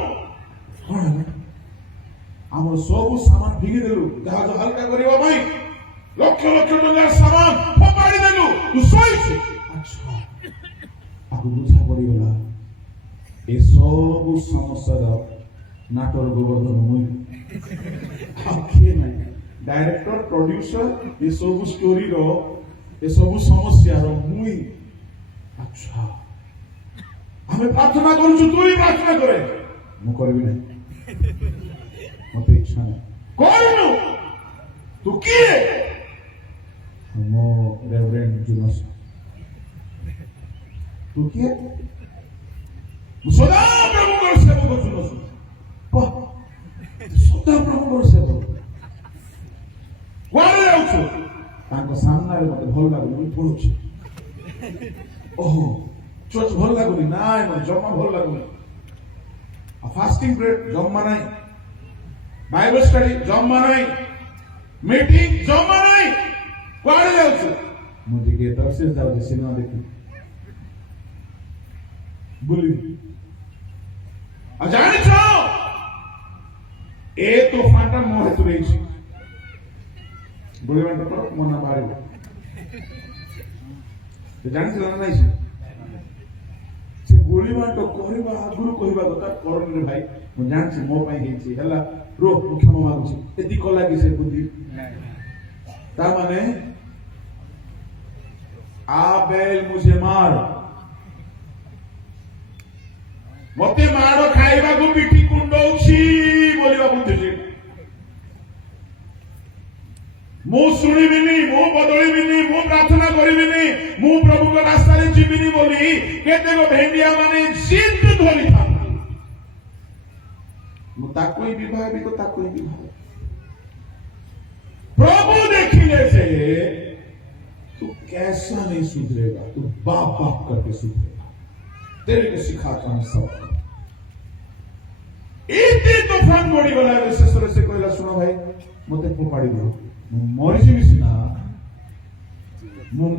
आम सब सामान भिंगी देलु जहाज हल्का करबा भाई लक्ष लक्ष टका सामान फोपाड़ी देलु तू सोई अच्छा बुझा पड़गला ए सब समस्या नाटर गोवर्धन मुई डायरेक्टर प्रोड्यूसर ये सब स्टोरी रो ये सब समस्या रो मुई अच्छा हमें प्रार्थना करू तू ही प्रार्थना करे मु करबी नहीं मते इच्छा नहीं करनु तू किए मो रेवरेंड जुनस तू किए सदा प्रभु सेवक जुनस सदा प्रभु सेवक कुआड़े जाऊछु तांको सामना रे मते भल लागु मुई पढुछि ओहो चर्च भल लागुनी नाय मते जम्मा भल लागुनी आ फास्टिंग ब्रेड जम्मा नाही बाइबल स्टडी जम्मा नाही मीटिंग जम्मा नाही कुआड़े जाऊछु मु टिके दर्शन जाऊ सिनेमा देखि बोली जानी छो ए तूफान टा मोह हेतु रही बोली बांट पर मना बारे तो जानी छो ना नहीं से गोली बांट कहबा आगुरु कहबा कथा करन रे भाई मु जानछि मो पई हेछि हला रो मुख्य मागुछि एति कला कि से बुद्धि ता माने आबेल मुझे मार मते माड़ खाइबा को पिठी कुंडौछि बोलिबा बुझुछि मु सुनिबिनी मु बदलिबिनी मु प्रार्थना करिबिनी मु प्रभु को रास्ता रे जीबिनी बोली केते को भेंडिया माने जिद धरि था मु ताकोई विवाह भी तो ताकोई विवाह प्रभु देखिले से तू कैसा नहीं सुधरेगा तू बाप बाप करके सुधरेगा तेरे को सिखाता हूं सब इतनी तूफान बढ़ी गला शेष से कहला सुनो भाई मते फोपाड़ी दो मरी जीवी सिना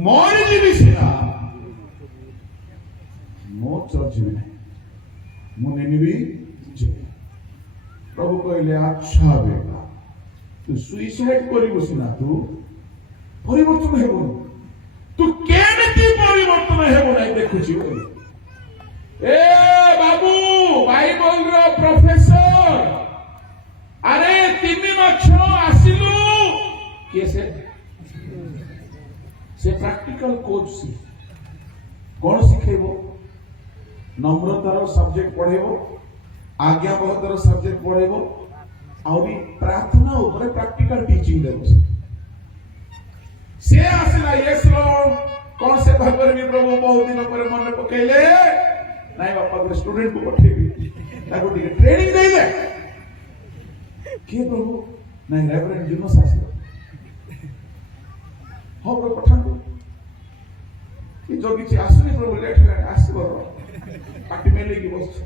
मरी जीवी सिना मो चर्च जीवी नहीं मु नेनिबी प्रभु कहले अच्छा बेटा तू सुइसाइड करिबो सिना तू परिवर्तन हेबो तू केमिति परिवर्तन हेबो नाही देखुछि बोली ए बाबू बाइबल रो प्रोफेसर अरे तिमी मछो आसिलु कैसे से प्रैक्टिकल कोच सी कौन सिखेबो नम्रतार सब्जेक्ट पढ़ेबो आज्ञाबहतार सब्जेक्ट पढ़ेबो आउरी प्रार्थना ऊपर प्रैक्टिकल टीचिंग देबो से आसिला यस लॉर्ड कौन से भगवान भी प्रभु बहुत दिन पर मन पकेले नहीं बापा को स्टूडेंट को पठेबी ताको टिके ट्रेनिंग दे दे के प्रभु नहीं रेवरेंड जुनस आसिला हो प्रभु पठान को ये जो किसी आसुनी प्रभु लेट आसिबो पार्टी में लेके बस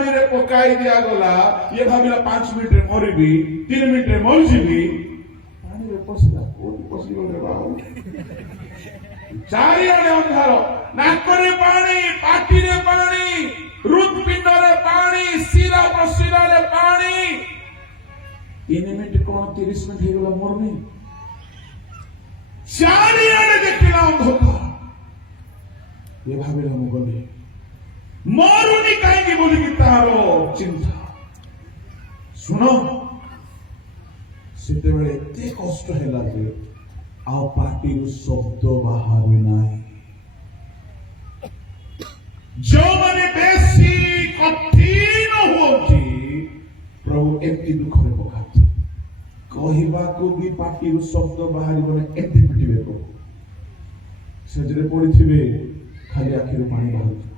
पानी रे पकाई दिया गला ये भाविला 5 मिनिट रे मरिबी 3 मिनिट रे मरिजिबी पानी रे पसिला कोठी पसि गले बाबू चारिआडे अंधार नाकरे पानी पाटिरे पानी हृदपिंडरे पानी शिरा प्रशिरारे पानी 3 मिनिट कोन 30 मिनिट हे गला मरनी चारिआडे देखिला अंधकार ये भाविला मु गले मरुनी कहीं बोलिकी तारो चिंता शुण से एत कष्ट है आ पार्टी शब्द बाहर ना जो मैंने बेसी कठिन होती प्रभु एमती दुख में पकाती कहवा को भी पार्टी शब्द बाहर एमती पिटे प्रभु से पड़े खाली आखिर पानी बाहर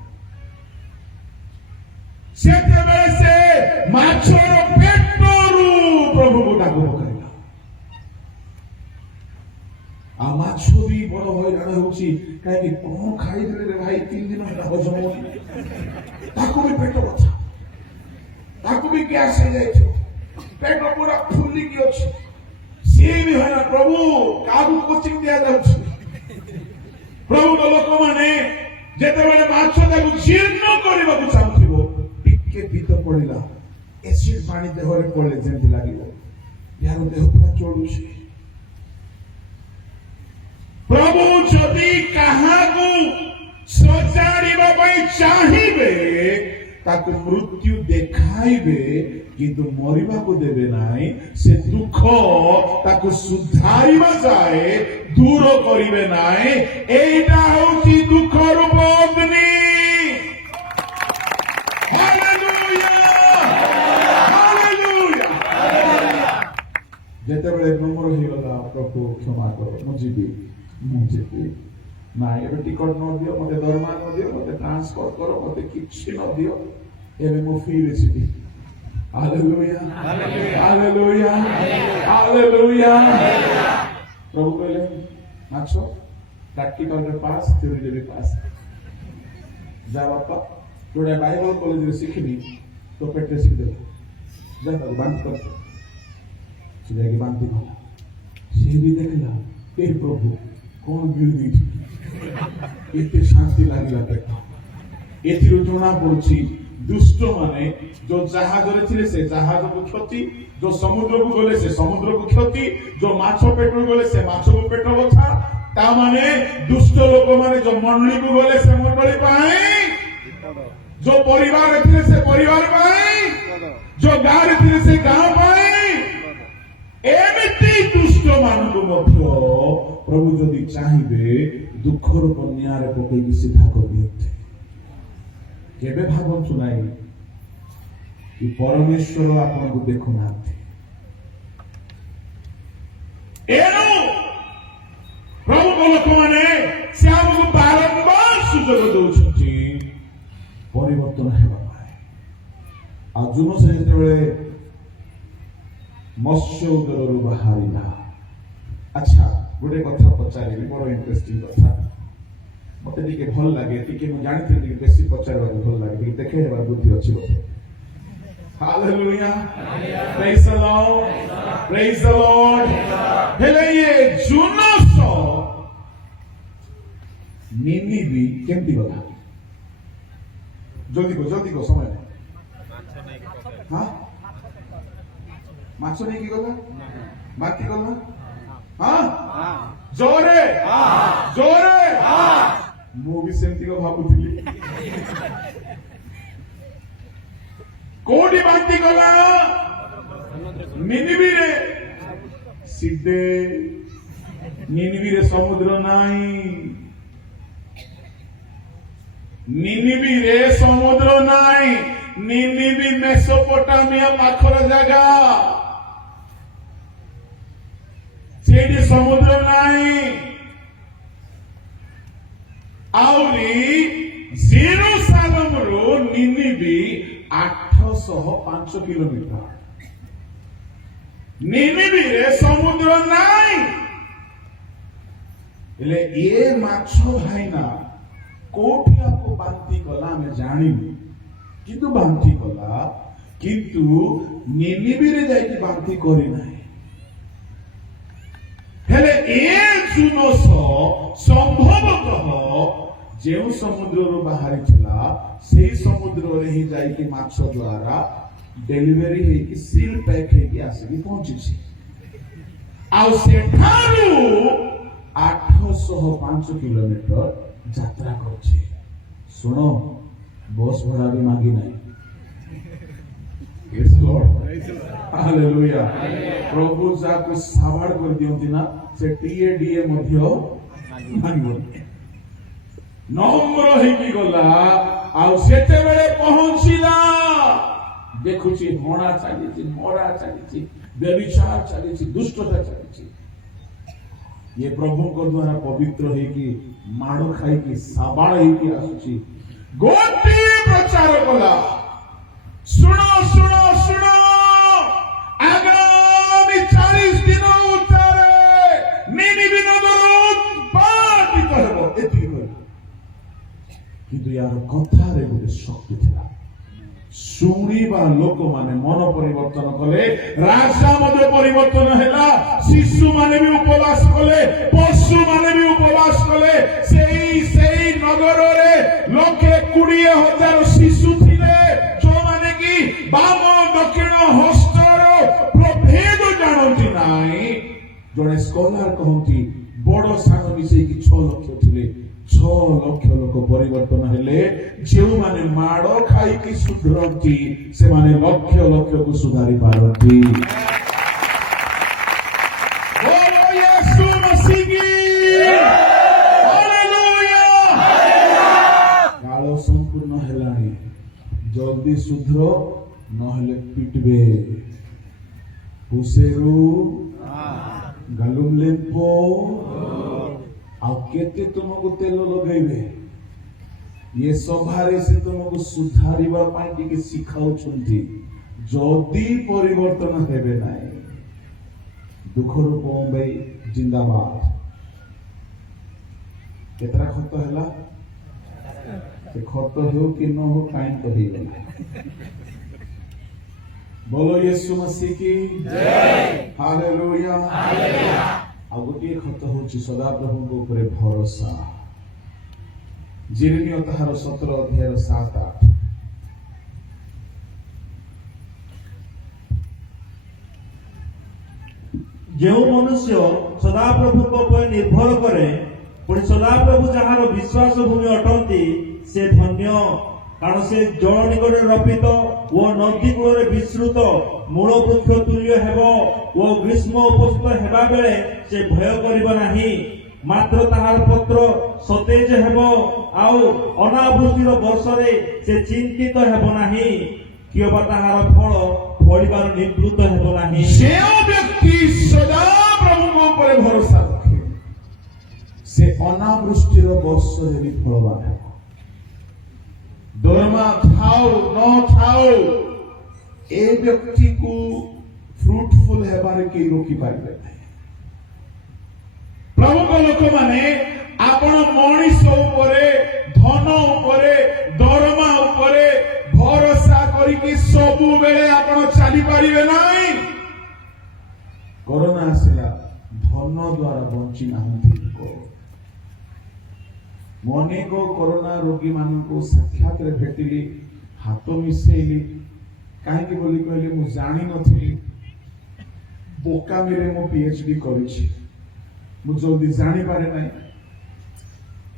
से माछर पेटरू प्रभु को डाक पकाइला आ माछ भी बड़ हईराण होची कहीं कौन खाई रे भाई 3 दिन है हजम ताको भी पेट बथा ताको भी गैस हो जाइछो पेट पूरा फुल्ली की अछि से भी है ना प्रभु काबू कोचिंग दिया जाउछ प्रभु को लोक माने जेते बेले माछ ताको जीर्ण करबा को चाहथिबो के पीत पड़िला एसिड पानी देहरे पड़े जेंति लागिबो यार देह पूरा चोडुसी प्रभु जदि कहा को सजाड़िबा पई चाहिबे ताको मृत्यु देखाइबे किंतु मरिबा को देबे नाही से दुख ताको सुधारिबा जाए दूर करिबे नाही एटा होची दुख रूप अग्नि যেতেবেলে নম্বর হইগলা প্রভু ক্ষমা করো মুজিবি না এবে টিকট ন দিও মতে দরমা ন দিও মতে ট্রান্সফার করো মতে কিছু ন দিও এবে মু ফিরিছি হালেলুয়া হালেলুয়া হালেলুয়া প্রভু কইলে মাছো প্র্যাকটিক্যাল রে পাস থিওরি রে পাস যা বাপা তোরা বাইবেল কলেজে শিখবি তো পেটে শিখবে যা তার বান্ধ কর जाके बांधती भला से भी देखला हे प्रभु कौन बिल्दी एते शांति लागिला पेट एथिरो जोना पड़छि दुष्ट माने जो जहाज रे थिले से जहाज को क्षति जो समुद्र को गले से समुद्र को क्षति जो माछ पेट को गले से माछ को पेट बथा ता माने दुष्ट लोक माने जो मंडली को गले से मंडली पाए जो परिवार रे थिले से परिवार पाए जो गांव रे थिले से गांव पाए एमिति दुष्ट मानक मध्य प्रभु जदि चाहिए दुखर बन्यारे पकई सीधा कर दियते केबे भाबंतु नाही कि परमेश्वर आपको देखु नाथि एनु प्रभु लोक माने से हमको बारंबार सुजोग दउछथि परिवर्तन हेबा पाए आ जुनो से जेतेबेले मत्स्य उदर बाहरिला अच्छा गोटे कथा पचारि बड़ इंटरेस्टिंग कथा मते टिके भल लागे टिके मु जानिते टिके बेसी पचारबा भल लागे टिके देखेबा बुद्धि अछि बोले hallelujah praise the Lord praise the Lord हेले ये जुनस निनिबी केमती कथा जल्दी को समय हां माछ नहीं की गला बाकी गला हां जोरे मु भी सेमती को भाबुथिली कोडी बाकी गला निनिबी रे सिद्धे निनिबी रे समुद्र नाही निनिबी रे समुद्र नाही निनिबी मेसोपोटामिया पाखर जगह सेठी समुद्र नाही आउरी जेरूसालेम रो निनिबी 805 किलोमीटर निनिबी रे समुद्र नाही એટલે એ માછો ભાઈના કોઠી આપકો બાંધી કલા મે જાણી किंतु बांती कला किंतु निनिबे जाइए बांती करे नाही हेले ए जुनस संभवतः जो समुद्र बाहरी थिला से समुद्र रे ही जाइए माछ द्वारा डेलीवरी है कि सील पैक है कि आसिक पहुंची छी आउ सेठारू 805 किलोमीटर यात्रा करछे सुनो बस भड़ा भी मांगी नहीं Praise the Lord. Hallelujah. प्रभु जाको साबाड़ कर दियंती ना से टीएडीए मध्य मांगो नम्र हेकी गला आउ सेते बेले पहुंचिला देखुची होना चलीची मोरा चलीची व्यभिचार चलीची दुष्टता चलीची ये प्रभु को द्वारा पवित्र है कि माड़ो खाई की साबाड़ है कि आसुची गोटी प्रचार कला सुनो सुनो सुनो आगामी 40 दिन उतारे निनिबे नगर उत्पादित हेबो एति कहि किंतु यार कथा रे गोटे शक्ति थिला शुणिबा लोक माने मन परिवर्तन कले राजा मध्य परिवर्तन हैला शिशु माने भी उपवास कले पशु माने भी उपवास कले सेई नगर रे लक्षे 20,000 शिशु थिले जो माने की बाम दक्षिण हस्तर प्रभेद जानती नाही जने स्कॉलर कहंती बड़ सान मिसे की 6 लक्ष थिले 6 लक्ष लोक परिवर्तन हेले जो माने माड़ो खाई की सुधरती से माने लक्ष लक्ष को सुधारी पारती बोलो यीशु मसीह की हालेलुया कालो संपूर्ण हेलानी जल्दी सुधरो नहले पिटबे पुसेरु गालुम लेपो आउ केते तुमको तेल लगेबे ये सभारे से तुमको सुधारिबा पाई टिके सिखाउछंती जदी परिवर्तन हेबे नाही दुख रूप बम्बई जिंदाबाद केतरा खत हैला से खत हो कि न हो टाइम तो ही गला बोलो यीशु मसीह की जय हालेलुया हालेलुया आ गोटे खत होची सदा प्रभु को ऊपर भरोसा जिरमिया ताहार 17 अध्याय 7-8 जो मनुष्य सदा प्रभु को ऊपर निर्भर करे पुणी सदा प्रभु जहार विश्वास भूमि अटंती से धन्य कारण से जल निकट रपित वो नदी कूल विस्तृत मूल वृक्ष तुल्य हेबो वो ग्रीष्म उपस्थित हेबा बेले से भय करिबो नाही मात्र ताहार पत्र सतेज हेबो आउ अनावृष्टिर वर्ष रे से चिंतित हेबो नाही किबा ताहार फल फलिबार निवृत्त हेबो नाही जे व्यक्ति सदा प्रभु को ऊपर भरोसा रखे से अनावृष्टिर वर्ष रे भी फलवान हेबो दरमा थाओ न थाओ ए व्यक्ति को फ्रूटफुल हेबारे के रोकी पाइबे नाही प्रभु को लोक माने आपण मनीष उपरे धन उपरे दरमा उपरे भरोसा करिकि सबु बेले आपण चली पारिबे नाही कोरोना आसिला धन द्वारा बंची नाहंती को मने को कोरोना रोगी मान को साक्षात रे भेटिली हाथ मिसेली काहे कि बोली कहले मु जानि नथि बोका मेरे मो पीएचडी करिछि मु जल्दी जानि पारे नाही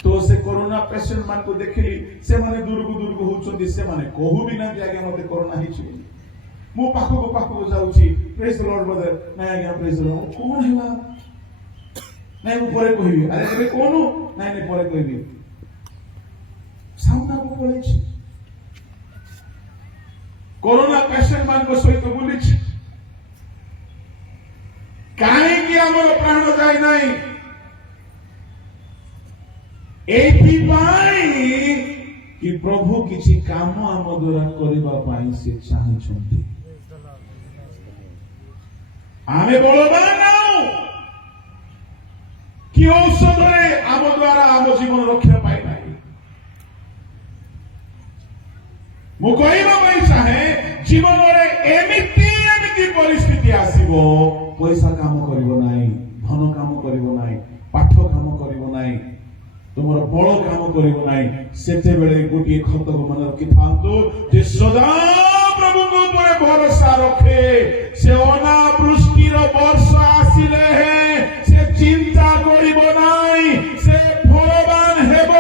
तो से कोरोना पेशेंट मान को देखिली से माने दूर को होचंदी से माने कहू भी ना कि आगे मते कोरोना हिछि मु पाखो को जाउछि प्रेज द लॉर्ड ब्रदर ना आगे प्रेज द लॉर्ड कोन हैला नहीं मु परे कहिबी अरे एबे कोनु नहीं परे कहिबी सामना को पड़े कोरोना पेशेंट मान को सहित बोली कहीं आमर प्राण जाए नहीं एथिपाई कि प्रभु किसी काम आम द्वारा करबा पाई से चाहछंती आमे बलवान कि औषध रे आम द्वारा आम जीवन रक्षा पाई नहीं ମୁଁ କହିବା ପାଇଁ ଚାହେଁ ଜୀବନରେ ଏମିତି ଏମିତି ପରିସ୍ଥିତି ଆସିବ, ପଇସା କାମ କରିବ ନାହିଁ, ଧନ କାମ କରିବ ନାହିଁ, ପାଠ କାମ କରିବ ନାହିଁ, ତୁମର ବଳ କାମ କରିବ ନାହିଁ। ସେତେବେଳେ ଗୋଟିଏ ଖତକୁ ମନେ ରଖିଥାନ୍ତୁ ଯେ ସଦା ପ୍ରଭୁଙ୍କ ଉପରେ ଭରସା ରଖେ। ସେ ଅନାବୃଷ୍ଟିର ବର୍ଷା ଆସିଲେ ସେ ଚିନ୍ତା କରିବ ନାହିଁ, ସେ ଫଳବାନ ହେବ।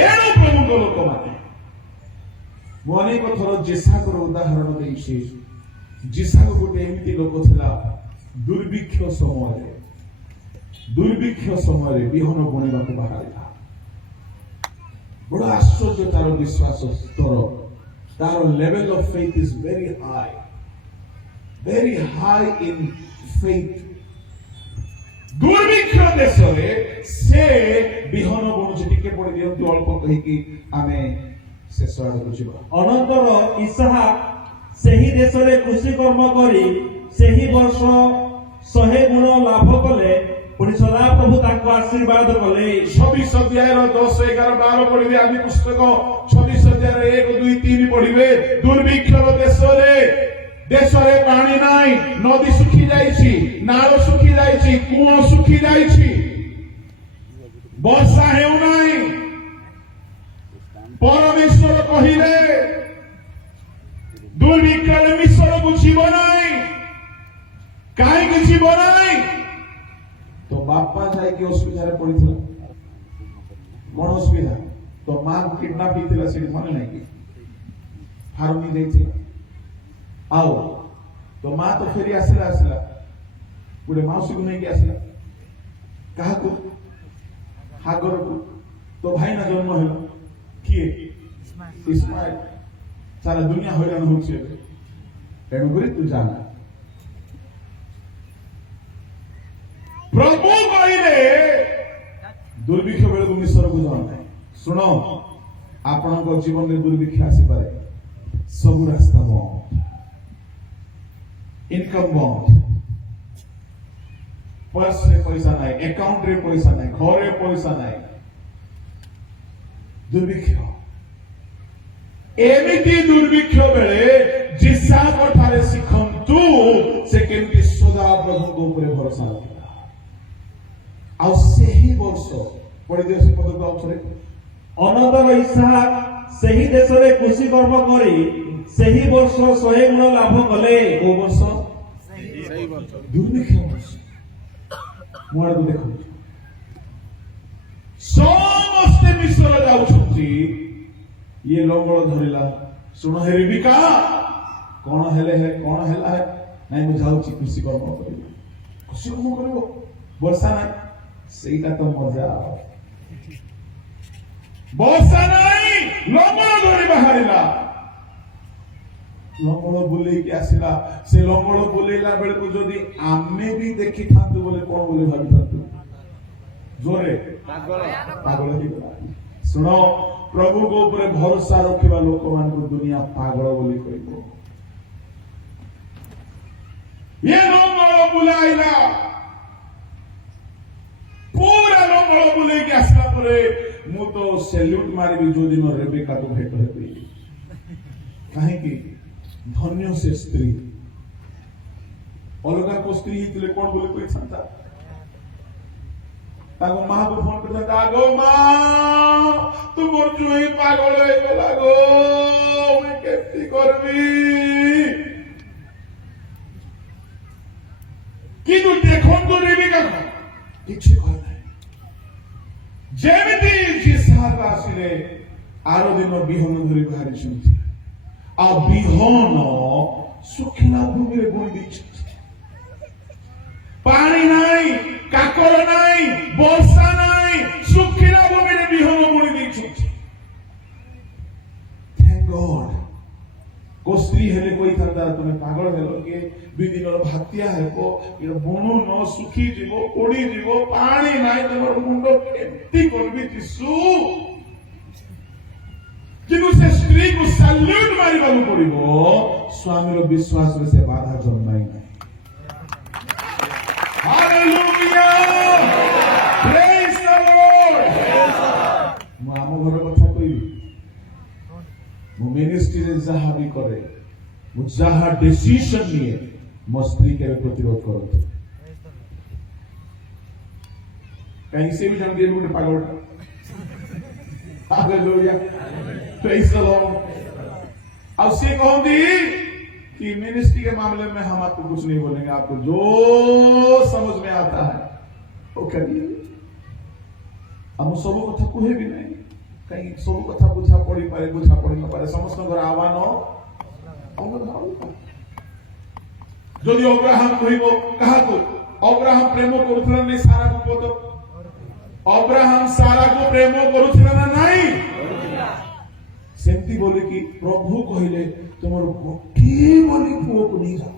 ଏଣୁ ପ୍ରଭୁଙ୍କ ଲୋକମାନେ, ମୁଁ ଅନେକ ଥର ଜିସାଙ୍କର ଉଦାହରଣ ଦେଇଛି। ଜିସାକ ଗୋଟେ ଏମିତି ଲୋକ ଥିଲା, ଦୁର୍ଭିକ୍ଷ ସମୟରେ ବିହନ ବୁଣିବାକୁ ବାହାରିଲା। ବଡ଼ ଆଶ୍ଚର୍ଯ୍ୟ ତାର ବିଶ୍ୱାସ ସ୍ତର, ତାର level of faith is very high in faith। ଦୁର୍ଭିକ୍ଷ ଦେଶରେ ସେ ବିହନ ବୁଣୁଛି। ଟିକେ ପଢି ଦିଅନ୍ତୁ ଅଳ୍ପ କହିକି ଆମେ ଶେଷ ଆଡକୁ ଯିବା। ଅନନ୍ତର ଇସାହାକ ସେହି ଦେଶରେ କୃଷି କର୍ମ କରି ସେହି ବର୍ଷ 100 ଗୁଣ ଲାଭ କଲେ। ପୁଣି ସଦାପ୍ରଭୁ ତାଙ୍କୁ ଆଶୀର୍ବାଦ କଲେ। 26 ଅଧ୍ୟାୟର 10, 11, 12 ପଢିବେ। ଆଦି ପୁସ୍ତକ 26 ଅଧ୍ୟାୟର 1, 2, 3 ପଢିବେ। ଦୁର୍ଭିକ୍ଷର ଦେଶରେ ପାଣି ନାହିଁ, ନଦୀ ଶୁଖି ଯାଇଛି, ନାଳ ଶୁଖି ଯାଇଛି, କୂଅ ଶୁଖି ଯାଇଛି, ବର୍ଷା ହେଉନାହିଁ। ପରମେଶ୍ୱର କହିଲେ ଦୁର୍ଭିକ୍ଷରେ ମିଶ୍ରକୁ ଯିବ ନାହିଁ। କାହିଁକି ଯିବ ନାହିଁ? तो बापा जाए असुविधा पड़ी कौन असुविधा? तो मां किडनाप होता मन नहीं कि फार्मी जाइए आओ तो मां तो फेरी आसला गोटे मौसी को नहीं आसला क्या हागर को तो भाई ना जन्म है किए इस्माइल। सारा दुनिया हैरान होणुक तू जाना। प्रभु कहले दुर्भिक्ष बेल को मिश्र को जाना नहीं। शुण आपण जीवन में दुर्भिक्ष आसपे, सब रास्ता बंद, इनकम बंद, पर्स रे पैसा नहीं, अकाउंट रे पैसा नहीं, घरे पैसा नहीं, दुर्भिक्ष। एमिति दुर्भिक्ष बेले जिसाको ठारे शिखंतु से केमती सदा प्रभु को ऊपर भरोसा रखे। ଆଉ ସେହି ବର୍ଷ ପଢିଦିଅ ସେ ପଦକୁ ଆଉ ଥରେ। ଅନନ୍ତର ଇସାହାକ ସେହି ଦେଶରେ କୃଷି କର୍ମ କରି ସେହି ବର୍ଷ 100 ଗୁଣ ଲାଭ କଲେ। କୋଉ ବର୍ଷ? ଦୁର୍ଭିକ୍ଷ ବର୍ଷ। ମୁଁ ଆଡକୁ ଦେଖୁଛି, ସମସ୍ତେ ମିଶ୍ର ଯାଉଛନ୍ତି, ଇଏ ଲଙ୍ଗଳ ଧରିଲା। ଶୁଣ ହେ ରିବିକା, କଣ ହେଲା? ନାଇଁ ମୁଁ ଯାଉଛି କୃଷି କର୍ମ କରିବି। କୃଷି କର୍ମ କରିବ, ବର୍ଷା ନାହିଁ, ସେଇଟା ତ ମଜା। ବର୍ଷା ନାହିଁ, ଲଙ୍ଗଳ ଧରି ବାହାରିଲା, ଲଙ୍ଗଳ ବୁଲେଇକି ଆସିଲା। ସେ ଲଙ୍ଗଳ ବୁଲେଇଲା ବେଳକୁ ଯଦି ଆମେ ବି ଦେଖିଥାନ୍ତୁ ବୋଲେ କଣ ବୋଲି ଭାବିଥାନ୍ତୁ? ଜୋରେ ପାଗଳ ହେଇଗଲା। ଶୁଣ, ପ୍ରଭୁଙ୍କ ଉପରେ ଭରସା ରଖିବା ଲୋକମାନଙ୍କୁ ଦୁନିଆ ପାଗଳ ବୋଲି କହିବ। ଇଏ ଲଙ୍ଗଳ ବୁଲାଇଲା, पूरा लंगल बुलेकी आसला परे मु तो सैल्यूट मारिबी जो दिन रेबिका तो भेट हेबी। काहे कि धन्य से स्त्री। अलगा को स्त्री हितले कोन बोले कोई संता ताको मां को फोन करता, "गो मां तुम जुई पागल हो गेला गो, मैं केती करबी?" कि तू देखन तो रेबिका किछि कह जेमिति जिसाक आसिले आर दिन बिहन धरी बाहरी आ बिहन सुखिला भूमि रे बुणी दी। पानी नाई, काकर नाई, वर्षा नाई, सुखिला भूमि रे बिहन बुणी दी। Thank God. को स्त्री हेले कोई था तुम पागल हेलो कि दुई दिन भातिया हेबो, ये बुणु न सुखी जीवो, पोड़ी जीवो, पानी नाई, तुम मुंड केती करबी जीसु। किंतु से स्त्री को सैल्यूट मारिबा पड़िबो, स्वामी रो विश्वास रे से बाधा जन्माई नहीं। Hallelujah, praise the Lord. मु आम घर କଥା କହିବି ମୁଁ ମିନିଷ୍ଟ୍ରିରେ ଯାହା ବି କରେ ମୁଁ ଯାହା ଡିସିସନ ନିଏ ମୋ ସ୍ତ୍ରୀ କେବେ ପ୍ରତିରୋଧ କରନ୍ତି କାହିଁକି ସେ ବି ଜାଣନ୍ତି ଗୋଟେ ପାଗଳଟା हालेलुया प्रेज द लॉर्ड अब से कहती कि मिनिस्ट्री के मामले में हम आपको कुछ नहीं बोलेंगे आपको जो समझ में आता है वो करिए हम सब कथा कहे भी नहीं कहीं सब कथा बुझा पड़ी पारे बुझा पड़ी न पारे समस्त आह्वान যদি অব্রাহাম কহিব কাহাকু অব্রাহাম প্রেম করুছিলেন নাই সারাকু কত অব্রাহাম সারাকু প্রেম করুছিলেন না নাই সেমতি বলে কি প্রভু কহিলে তোমার গোটিয়ে বলি পুଅକୁ নেই যাও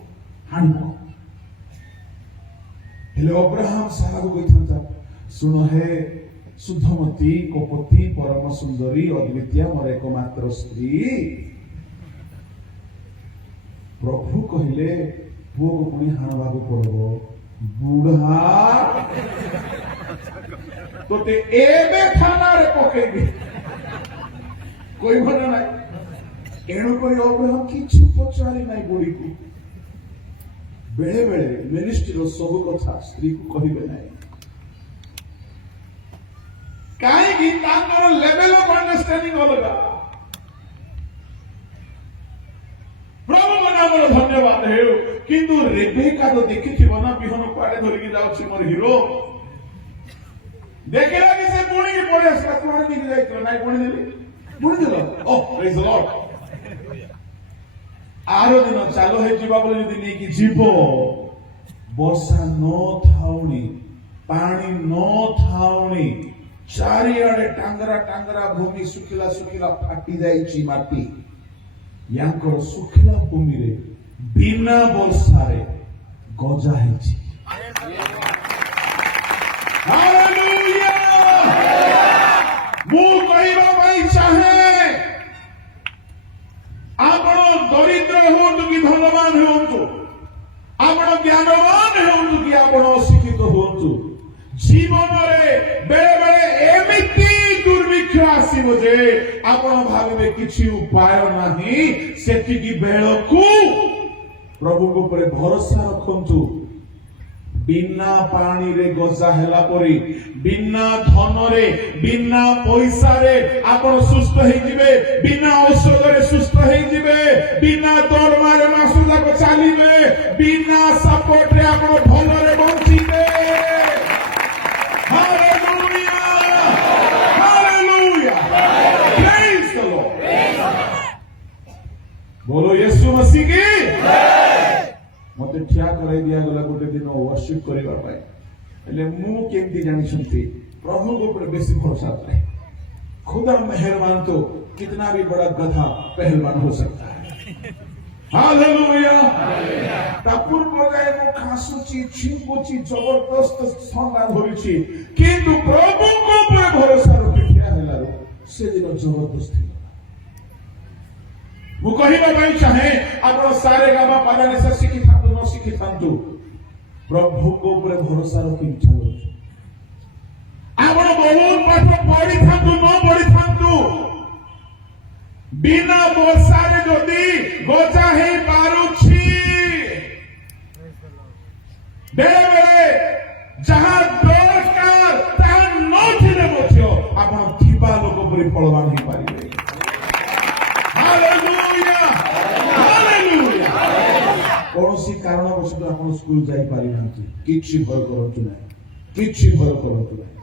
হাঁড়িব ହେଲେ ଅବ୍ରାହାମ ସାରାକୁ କହିଥାନ୍ତା ଶୁଣ ହେ ଶୁଦ୍ଧମତୀ କପତି ପରମ ସୁନ୍ଦରୀ ଅଦ୍ୱିତୀୟ ମୋର ଏକମାତ୍ର ସ୍ତ୍ରୀ ପ୍ରଭୁ କହିଲେ ପୁଅକୁ ପୁଣି ହାଣବାକୁ ପଡିବ ବୁଢା ତୋତେ ଏବେ ଥାନାରେ ପକେଇବି କହିବ ନା ନାଇଁ ଏଣୁକରି ଅବ୍ରାହମ କିଛି ପଚାରି ନାହିଁ ବୁଢୀକୁ ବେଳେ ବେଳେ ମିନିଷ୍ଟ୍ରିର ସବୁ କଥା ସ୍ତ୍ରୀକୁ କହିବେ ନାହିଁ କାହିଁକି ତାଙ୍କର ଲେଭେଲ ଅଫ ଅଣ୍ଡରଷ୍ଟାଣ୍ଡିଂ ଅଲଗା ପ୍ରଭୁଙ୍କ ନାମର ଧନ୍ୟବାଦ ହେଉ କିନ୍ତୁ ରେବେକା ତ ଦେଖିଥିବ ନା ବିହନ କୁଆଡେ ଧରିକି ଯାଉଛି ମୋର ହିରୋ ଦେଖିଲା କି ସେ ବୁଣିକି ପଳେଇ ଆସିଲା କୁଆଡେ ନେଇକି ଯାଇଥିଲ ନାଇଁ ବୁଣିଦେଲି ବୁଣିଦେଲ ଓ ପ୍ରେଜ୍ ଦ ଲର୍ଡ ଆର ଦିନ ଚାଲ ହେଇଯିବା ବୋଲି ଯଦି ନେଇକି ଯିବ ବର୍ଷା ନଥାଉଣି ପାଣି ନଥାଉଣି ଚାରିଆଡେ ଟାଙ୍ଗରା ଟାଙ୍ଗରା ଭୂମି ଶୁଖିଲା ଶୁଖିଲା ଫାଟି ଯାଇଛି ମାଟି ୟାଙ୍କର ଶୁଖିଲା ଭୂମିରେ ବିନା ବର୍ଷାରେ ଗଜା ହେଇଛି ହାଲେଲୁୟା ମୁଁ କହିବା ପାଇଁ ଚାହେଁ ଆପଣ ଦରିଦ୍ର ହୁଅନ୍ତୁ କି ଧନବାନ ହୁଅନ୍ତୁ ଆପଣ ଜ୍ଞାନବାନ ହୁଅନ୍ତୁ କି ଆପଣ ଅଶିକ୍ଷିତ ହୁଅନ୍ତୁ ଜୀବନରେ ବେଳେ ବେଳେ ଏମିତି ଦୁର୍ଭିକ୍ଷ ଆସିବ ଯେ ଆପଣ ଭାବିବେ କିଛି ଉପାୟ ନାହିଁ ସେତିକି ବେଳକୁ ପ୍ରଭୁଙ୍କ ଉପରେ ଭରସା ରଖନ୍ତୁ ବିନା ପାଣିରେ ଗଜା ହେଲା ପରି ବିନା ଧନରେ ବିନା ପଇସାରେ ଆପଣ ସୁସ୍ଥ ହେଇଯିବେ ବିନା ଔଷଧରେ ସୁସ୍ଥ ହେଇଯିବେ ବିନା ଦରମାରେ ମାସ ଯାକ ଚାଲିବେ ବିନା ସପୋର୍ଟରେ ଆପଣ ଭଲରେ ବଞ୍ଚିବେ बोलो यीशु मसीह की मते ठिया कराई दिया गला गोटे दिन वर्शिप करिवा पाए हेले मु केमती जानि छंती प्रभु को ऊपर बेसी भरोसा करे खुदा मेहरबान तो कितना भी बड़ा गधा पहलवान हो सकता है हालेलुया तापुर बजाय मु खासुची छिंपुची जबरदस्त ठंडा धरिछि किंतु प्रभु को ऊपर भरोसा रखि ठिया हेलारो से दिन जबरदस्त ମୁଁ କହିବା ପାଇଁ ଚାହେଁ ଆପଣ ସାରେ ଗାମା ପାଦାନିସା ଶିଖିଥାନ୍ତୁ ନ ଶିଖିଥାନ୍ତୁ ପ୍ରଭୁଙ୍କ ଉପରେ ଭରସା ରଖି ଚାଲନ୍ତୁ ଆପଣ ବହୁତ ପାଠ ପଢିଥାନ୍ତୁ ନ ପଢିଥାନ୍ତୁ ବିନା ବର୍ଷାରେ ଯଦି ଗଜା ହେଇ ପାରୁଛି ବେଳେ ବେଳେ ଯାହା ଦରକାର ତାହା ନଥିଲେ ମଧ୍ୟ ଆପଣ ଥିବା ଲୋକ ପରି ଫଳବାନ ହେଇପାରିବେ କୌଣସି କାରଣବଶତଃ ଆପଣ ସ୍କୁଲ ଯାଇପାରିନାହାନ୍ତି କିଛି ଭୟ କରନ୍ତୁ ନାହିଁ କିଛି ଭୟ କରନ୍ତୁ ନାହିଁ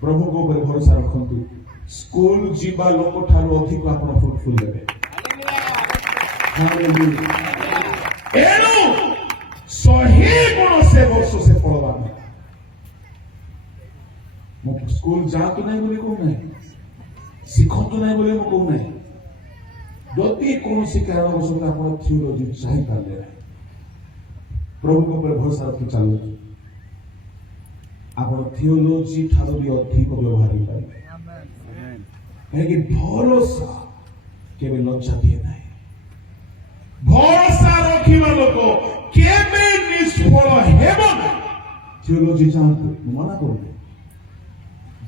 ପ୍ରଭୁଙ୍କ ଉପରେ ଭରସା ରଖନ୍ତୁ ସ୍କୁଲ ଯିବା ଲୋକ ଠାରୁ ଅଧିକ ଆପଣ ଫ୍ରୁଟଫୁଲ ହେବେ ଏଣୁ 100 ଗୁଣ ସେ ବର୍ଷ ସେ ଫଳବାନ ମୁଁ ସ୍କୁଲ ଯାଆନ୍ତୁ ନାହିଁ ବୋଲି କହୁନାହିଁ ଶିଖନ୍ତୁ ନାହିଁ ବୋଲି ମୁଁ କହୁନାହିଁ ଯଦି କୌଣସି କାରଣବଶତଃ ଆପଣ ଥିଓଲୋଜି ଚାହିଁପାରିଲେ ନାହିଁ ପ୍ରଭୁଙ୍କ ଉପରେ ଭରସା ରଖି ଚାଲନ୍ତୁ ଆପଣ ଥିଓଲୋଜି ଠାରୁ ବି ଅଧିକ ବ୍ୟବହାର ହେଇପାରିବେ କାହିଁକି ଭରସା କେବେ ଲଜ୍ଜା ଦିଏ ନାହିଁ ଭରସା ରଖିବା ଲୋକ କେବେ ନିଷ୍ଫଳ ହେବ ନାହିଁ ଥିଓଲୋଜି ଯାଆନ୍ତୁ ମୁଁ ମନା କରୁନି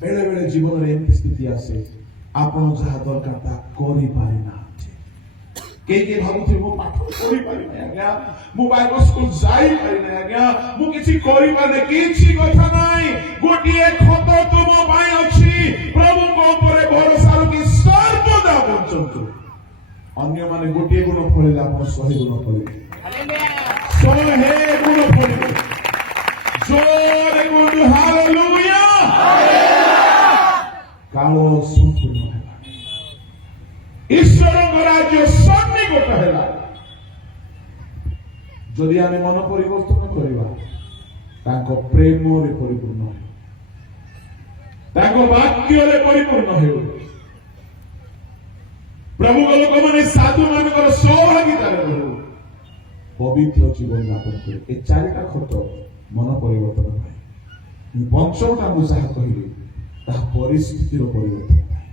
ବେଳେ ବେଳେ ଜୀବନରେ ଏମିତି ସ୍ଥିତି ଆସେ ଆପଣ ଯାହା ଦରକାର ତାହା କରିପାରିନାହାନ୍ତି। କେହି ଭାବୁଥିବେ ମୁଁ ପାଠ ପଢିପାରିନି ଆଜ୍ଞା, ମୁଁ ବାଇବଲ ସ୍କୁଲ ଯାଇପାରିନି ଆଜ୍ଞା, ମୁଁ କିଛି କରିପାରିନି। କିଛି କଥା ନାହିଁ, ଗୋଟିଏ ଖତ ତୁମ ପାଇଁ ଅଛି। ପ୍ରଭୁଙ୍କ ଉପରେ ଭରସା ରଖି ସର୍ବଦା ବଞ୍ଚନ୍ତୁ। ଅନ୍ୟମାନେ ଗୋଟିଏ ଗୁଣ ଫଳିଲେ ଆପଣ 100 ଗୁଣ ଫଳିବେ, 100 ଗୁଣ ଫଳିବେ। ଜୋରେ କୁହନ୍ତୁ ହାଲେଲୁୟା। କାଳ ସମ୍ପୂର୍ଣ୍ଣ ହେଲା, ଈଶ୍ୱରଙ୍କ ରାଜ୍ୟ ସନ୍ନିକଟ ହେଲା। ଯଦି ଆମେ ମନ ପରିବର୍ତ୍ତନ କରିବା, ତାଙ୍କ ପ୍ରେମରେ ପରିପୂର୍ଣ୍ଣ ହେଉ, ତାଙ୍କ ବାକ୍ୟରେ ପରିପୂର୍ଣ୍ଣ ହେଉ। ପ୍ରଭୁଙ୍କ ଲୋକମାନେ ସାଧୁ ମାନଙ୍କର ସହଭାଗିତାରେ ରହୁ, ପବିତ୍ର ଜୀବନ ଯାପନ କରୁ। ଏ 4ଟା ଖତ ମନ ପରିବର୍ତ୍ତନ ପାଇଁ। ପଞ୍ଚମଟା ମୁଁ ଯାହା କହିଲି ତାହା ପରିସ୍ଥିତିର ପରିବର୍ତ୍ତନ ପାଇଁ।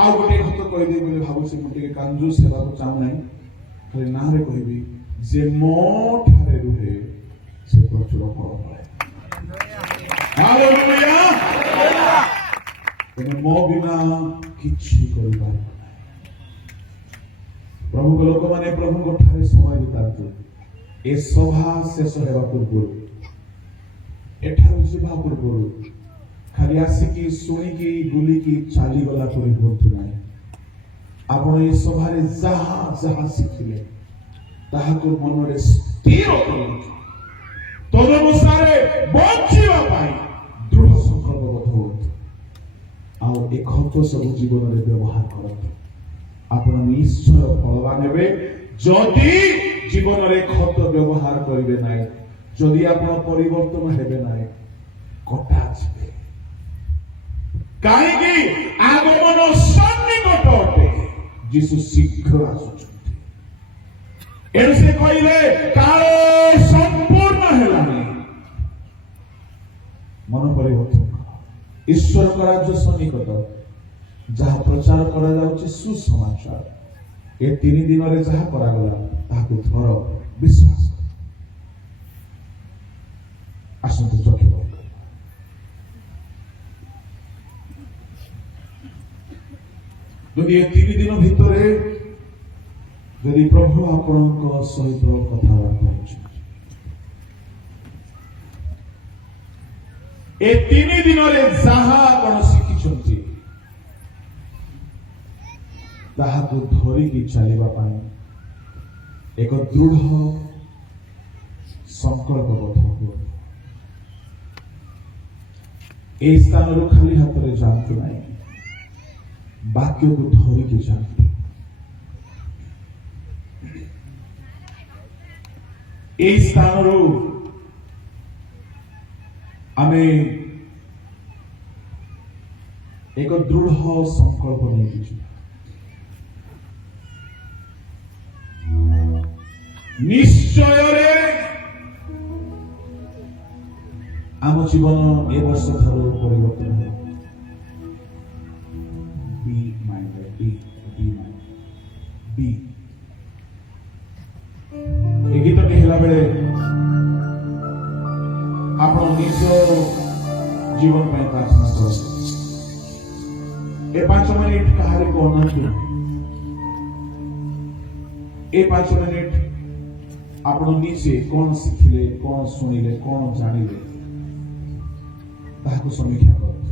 ଆଉ ଗୋଟିଏ ଖତ କହିଦେବି ବୋଲି ଭାବୁଛି, ମୁଁ ଟିକେ କାଞ୍ଜୁସ ହେବାକୁ ଚାହୁଁନାହିଁ, ଖାଲି ନାଁରେ କହିବି, ଯେ ମୋ ଠାରେ ରୁହେ ସେ ପ୍ରଚୁର ଫଳ ଫଳେ। ହାଲେଲୁୟା। ତେଣୁ ମୋ ବିନା କିଛି କରିପାରିବ ନାହିଁ। ପ୍ରଭୁଙ୍କ ଲୋକମାନେ ପ୍ରଭୁଙ୍କ ଠାରେ ସମୟ ବିତାନ୍ତୁ। ଏ ସଭା ଶେଷ ହେବା ପୂର୍ବରୁ, ଏଠାରୁ ଯିବା ପୂର୍ବରୁ ଖାଲି ଆସିକି ଶୁଣିକି ବୁଲିକି ଚାଲିଗଲା ପରି ହୁଅନ୍ତୁ ନାହିଁ। ଆପଣ ଏ ସଭାରେ ଯାହା ଯାହା ଶିଖିଲେ ତାହାକୁ ମନରେ ସ୍ଥିର କରନ୍ତୁ, ତଦନୁସାରେ ବଞ୍ଚିବା ପାଇଁ ଦୃଢ ସଂକଳ୍ପବଦ୍ଧ ହୁଅନ୍ତୁ। ଆଉ ଏ ଖତ ସବୁ ଜୀବନରେ ବ୍ୟବହାର କରନ୍ତୁ। ଆପଣ ନିଶ୍ଚୟ ଫଳବାନ ହେବେ। ଯଦି ଜୀବନରେ ଖତ ବ୍ୟବହାର କରିବେ ନାହିଁ, ଯଦି ଆପଣ ପରିବର୍ତ୍ତନ ହେବେ ନାହିଁ, କଟା ଯିବେ। କାହିଁକି? ଆଗମନ ସନ୍ନିକଟ ଅଟେ, ଯୀଶୁ ଶୀଘ୍ର ଆସୁଛନ୍ତି। ଏଣୁ ସେ କହିଲେ କାଳ ସମ୍ପୂର୍ଣ୍ଣ ହେଲାଣି। ମନ ପରିବର୍ତ୍ତନ କର। ଈଶ୍ୱରଙ୍କ ରାଜ୍ୟ ସନ୍ନିକଟ, ଯାହା ପ୍ରଚାର କରାଯାଉଛି ସୁସମାଚାର। ଏ 3 ଦିନରେ ଯାହା କରାଗଲା ତାହାକୁ ଧର, ବିଶ୍ୱାସ କର। ଆସନ୍ତୁ ଚକ୍ଷୁ ବନ୍ଦ କରିବା। ଯଦି ଏ 3 ଦିନ ଭିତରେ ଯଦି ପ୍ରଭୁ ଆପଣଙ୍କ ସହିତ କଥାବାର୍ତ୍ତା ହେଉଛନ୍ତି, ଏ 3 ଦିନରେ ଯାହା ଆପଣ ଶିଖିଛନ୍ତି ତାହାକୁ ଧରିକି ଚାଲିବା ପାଇଁ ଏକ ଦୃଢ ସଂକଳ୍ପବଦ୍ଧ ହୁଅ। এই ସ୍ଥାନରୁ ଖାଲି ହାତରେ ଯାଆନ୍ତୁ ନାହିଁ, ବାକ୍ୟକୁ ଧରିକି ଯାଆନ୍ତୁ। এই ସ୍ଥାନରୁ ଆମେ ଏକ ଦୃଢ ସଂକଳ୍ପ ନେଇକି ଯିବା। ନିଶ୍ଚୟରେ ଆମ ଜୀବନ ଏ ବର୍ଷ ଠାରୁ ପରିବର୍ତ୍ତନ ହେବ। Be minded, be minded, be। ଏ ଗୀତଟି ହେଲା ବେଳେ ଆପଣ ନିଜ ଜୀବନ ପାଇଁ ପ୍ରାର୍ଥନା କରନ୍ତୁ। ଏ 5 ମିନିଟ କାହାରିକୁ ଅନାନ୍ତୁ। ଏ 5 ମିନିଟ ଆପଣ ନିଜେ କଣ ଶିଖିଲେ, କଣ ଶୁଣିଲେ, କଣ ଜାଣିଲେ ତାହାକୁ ସମୀକ୍ଷା କରନ୍ତୁ।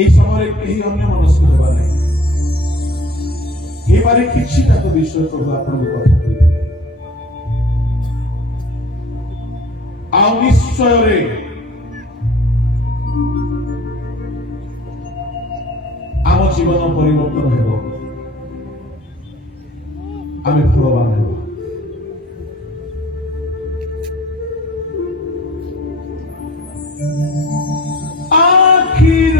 এই ସମୟରେ କେହି ଅନ୍ୟ ମନସ୍କ ହେବା ନାହିଁ। ହେଇପାରେ କିଛିଟା ତ ବିଷୟ ପ୍ରଭୁ ଆପଣଙ୍କୁ କଥା କହିଥିଲେ। ଆଉ ନିଶ୍ଚୟରେ ଆମ ଜୀବନ ପରିବର୍ତ୍ତନ ହେବ, ଆମେ ଫଳବାନ ହେବ। আখির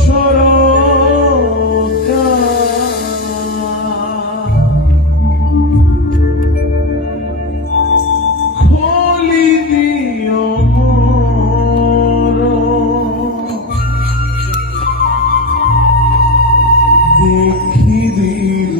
ঝরকা খোলি দিও মোর, দেখি দিল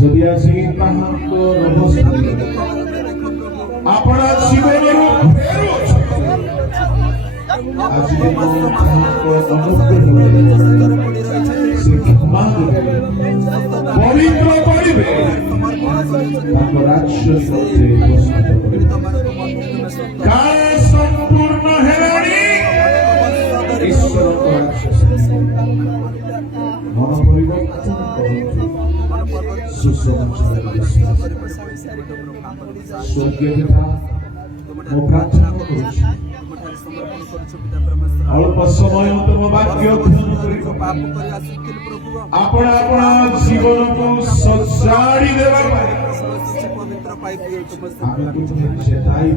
যদি আসি তাহাଙ୍କ ଅବସ୍ଥା ଆପଣ ଜୀବନରୁ ଫେରୁଅଛ ଆଜି ତାହାଙ୍କ ଅନୁଗ୍ରହ ସେ କ୍ଷମା ଦେବେ ପବିତ୍ର କରିବେ ତାଙ୍କ ରାଜ୍ୟ ସତ୍ୟରେ ବସବାସ କରିବେ କାଳ ସମ୍ପୂର୍ଣ୍ଣ ହେଲାଣି ଈଶ୍ୱରଙ୍କ ରାଜ୍ୟ ମନ ପରିବର୍ତ୍ତନ କରନ୍ତୁ ସୁସମାଚାର ସ୍ୱର୍ଗୀୟ ପିତା ମୁଁ ପ୍ରାର୍ଥନା କରୁଛି ଅଳ୍ପ ସମୟ ତୁମ ବାକ୍ୟ ଅଧ୍ୟୟନ କରି ଆପଣ ଆପଣ ଜୀବନକୁ ସଜାଡ଼ି ଦେବା ପାଇଁ ଆମେ ତୁମେ ଚେତାଇ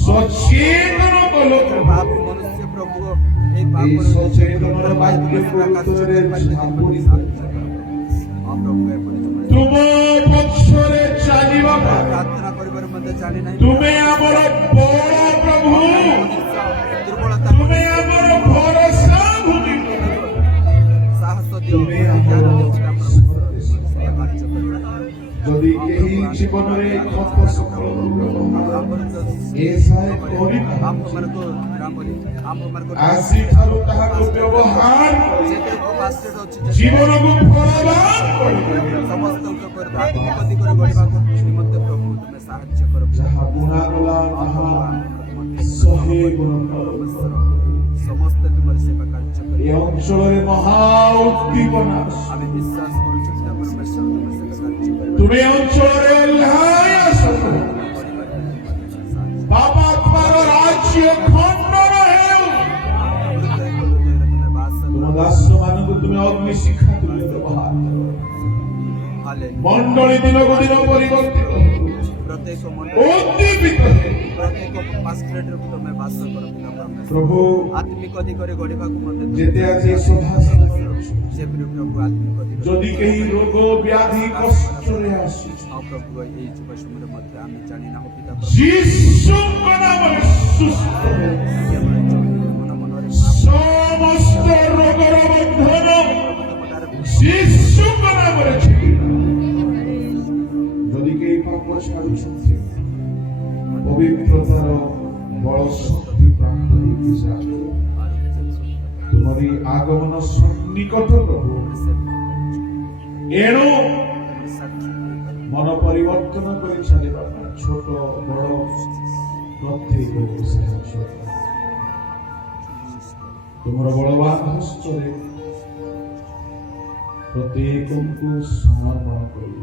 ସଚେତନ କଲ এই সচেতনর বাক্য উত্তরে ঝাঁপুড়ি তুম পক্ষরে চালিবা প্রার্থনা করিবার মধ্যে জানি নাই তুমি আমার বড় প্রভু দুর্বলতা তুমি আমার ভরসা ভূমি সাহস দিও তুমি আমার যদি এই জীবনের ক্ষত সফল এসায় করি ଆମମାନଙ୍କୁ ରାମରି ଆମମାନଙ୍କୁ ଆଜି ଠାରୁ ତାହାକୁ ବ୍ୟବହାର କରି ଜୀବନକୁ ଫଳବାନ କରିବେ ସମସ୍ତଙ୍କ ଉପରେ ଆତ୍ମିକ ଦିଗରେ ଗଢ଼ିବାକୁ ନିମନ୍ତେ ପ୍ରଭୁ ତୁମେ ସାହାଯ୍ୟ କର ଯାହା ବୁଣାଗଲା ତାହା ଶହେ ଗୁଣ ସମସ୍ତେ ତୁମର ସେବା କାର୍ଯ୍ୟ ଏ କରିବେ ଅଞ୍ଚଳରେ ମହା ଉଦ୍ଦୀପନା ଆମେ ବିଶ୍ୱାସ କରୁଛୁ ଯେ ପରମେଶ୍ୱର ତୁମେ ସେବା କାର୍ଯ୍ୟ କରିବେ ତୁମେ ଅଞ୍ଚଳରେ ଓହ୍ଲାଇ ଆସ ବାବା ତୁମର ରାଜ୍ୟ ଖଣ୍ଡନ ହେଉ ତୁମେ ବାସ ତୁମ ଦାସ ମାନଙ୍କୁ ତୁମେ ଅଗ୍ନି ଶିକ୍ଷା ତୁମେ ବ୍ୟବହାର କର ହାଲେଲୁୟା ମଣ୍ଡଳୀ ଦିନକୁ ଦିନ ପରିବର୍ତ୍ତିତ ହେଉ ପ୍ରତ୍ୟେକ ମଣ୍ଡଳ ଉଦ୍ଦୀପିତ ହେଉ ପ୍ରତ୍ୟେକ ପାଷ୍ଟରେଟରେ ତୁମେ ବାସ କର ପିତା ପରମେଶ୍ୱର ପ୍ରଭୁ ଆତ୍ମିକ ଦିଗରେ ଗଢ଼ିବାକୁ ମଧ୍ୟ ଯେତେ ଆଜି ସଭା ସେ ପ୍ରଭୁ ଆତ୍ମିକ ଦିଗରେ যদি କେହି ରୋଗ ବ୍ୟାଧି କଷ୍ଟରେ ଆସିଛି ଆଉ ପ୍ରଭୁ ଏହି ଯୁବ ସମୟରେ ମଧ୍ୟ ଆମେ ଜାଣି ନାହୁଁ ପିତା ଯୀଶୁଙ୍କ ନାମରେ ସୁସ୍ଥ ହେଉ। ମନ ମନରେ ସମସ୍ତ ରୋଗର ବନ୍ଧନ ଯୀଶୁଙ୍କ ନାମରେ ଛିଡ଼ିଲା। ଯଦି କେହି ପାପ ଛାଡୁଛନ୍ତି ପବିତ୍ରତାର ବଳ ଶକ୍ତି ପ୍ରାପ୍ତ ହେଇକି ଯାଆନ୍ତୁ। ତୁମରି ଆଗମନ ସନ୍ନିକଟ ପ୍ରଭୁ, ଏଣୁ ମନ ପରିବର୍ତ୍ତନ କରି ଚାଲିବା ପାଇଁ ଛୋଟ ବଡ଼ ପ୍ରତ୍ୟେକକୁ ସାହାଯ୍ୟ କର। ତୁମର ବଳବାନ ହସ୍ତରେ ପ୍ରତ୍ୟେକଙ୍କୁ ସମର୍ପଣ କରି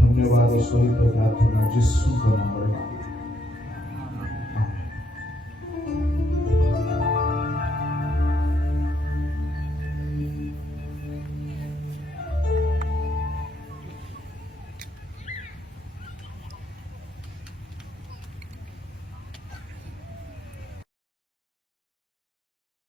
ଧନ୍ୟବାଦ ସହିତ ପ୍ରାର୍ଥନା ଯୀଶୁଙ୍କ ନାମରେ ମାଗିବି।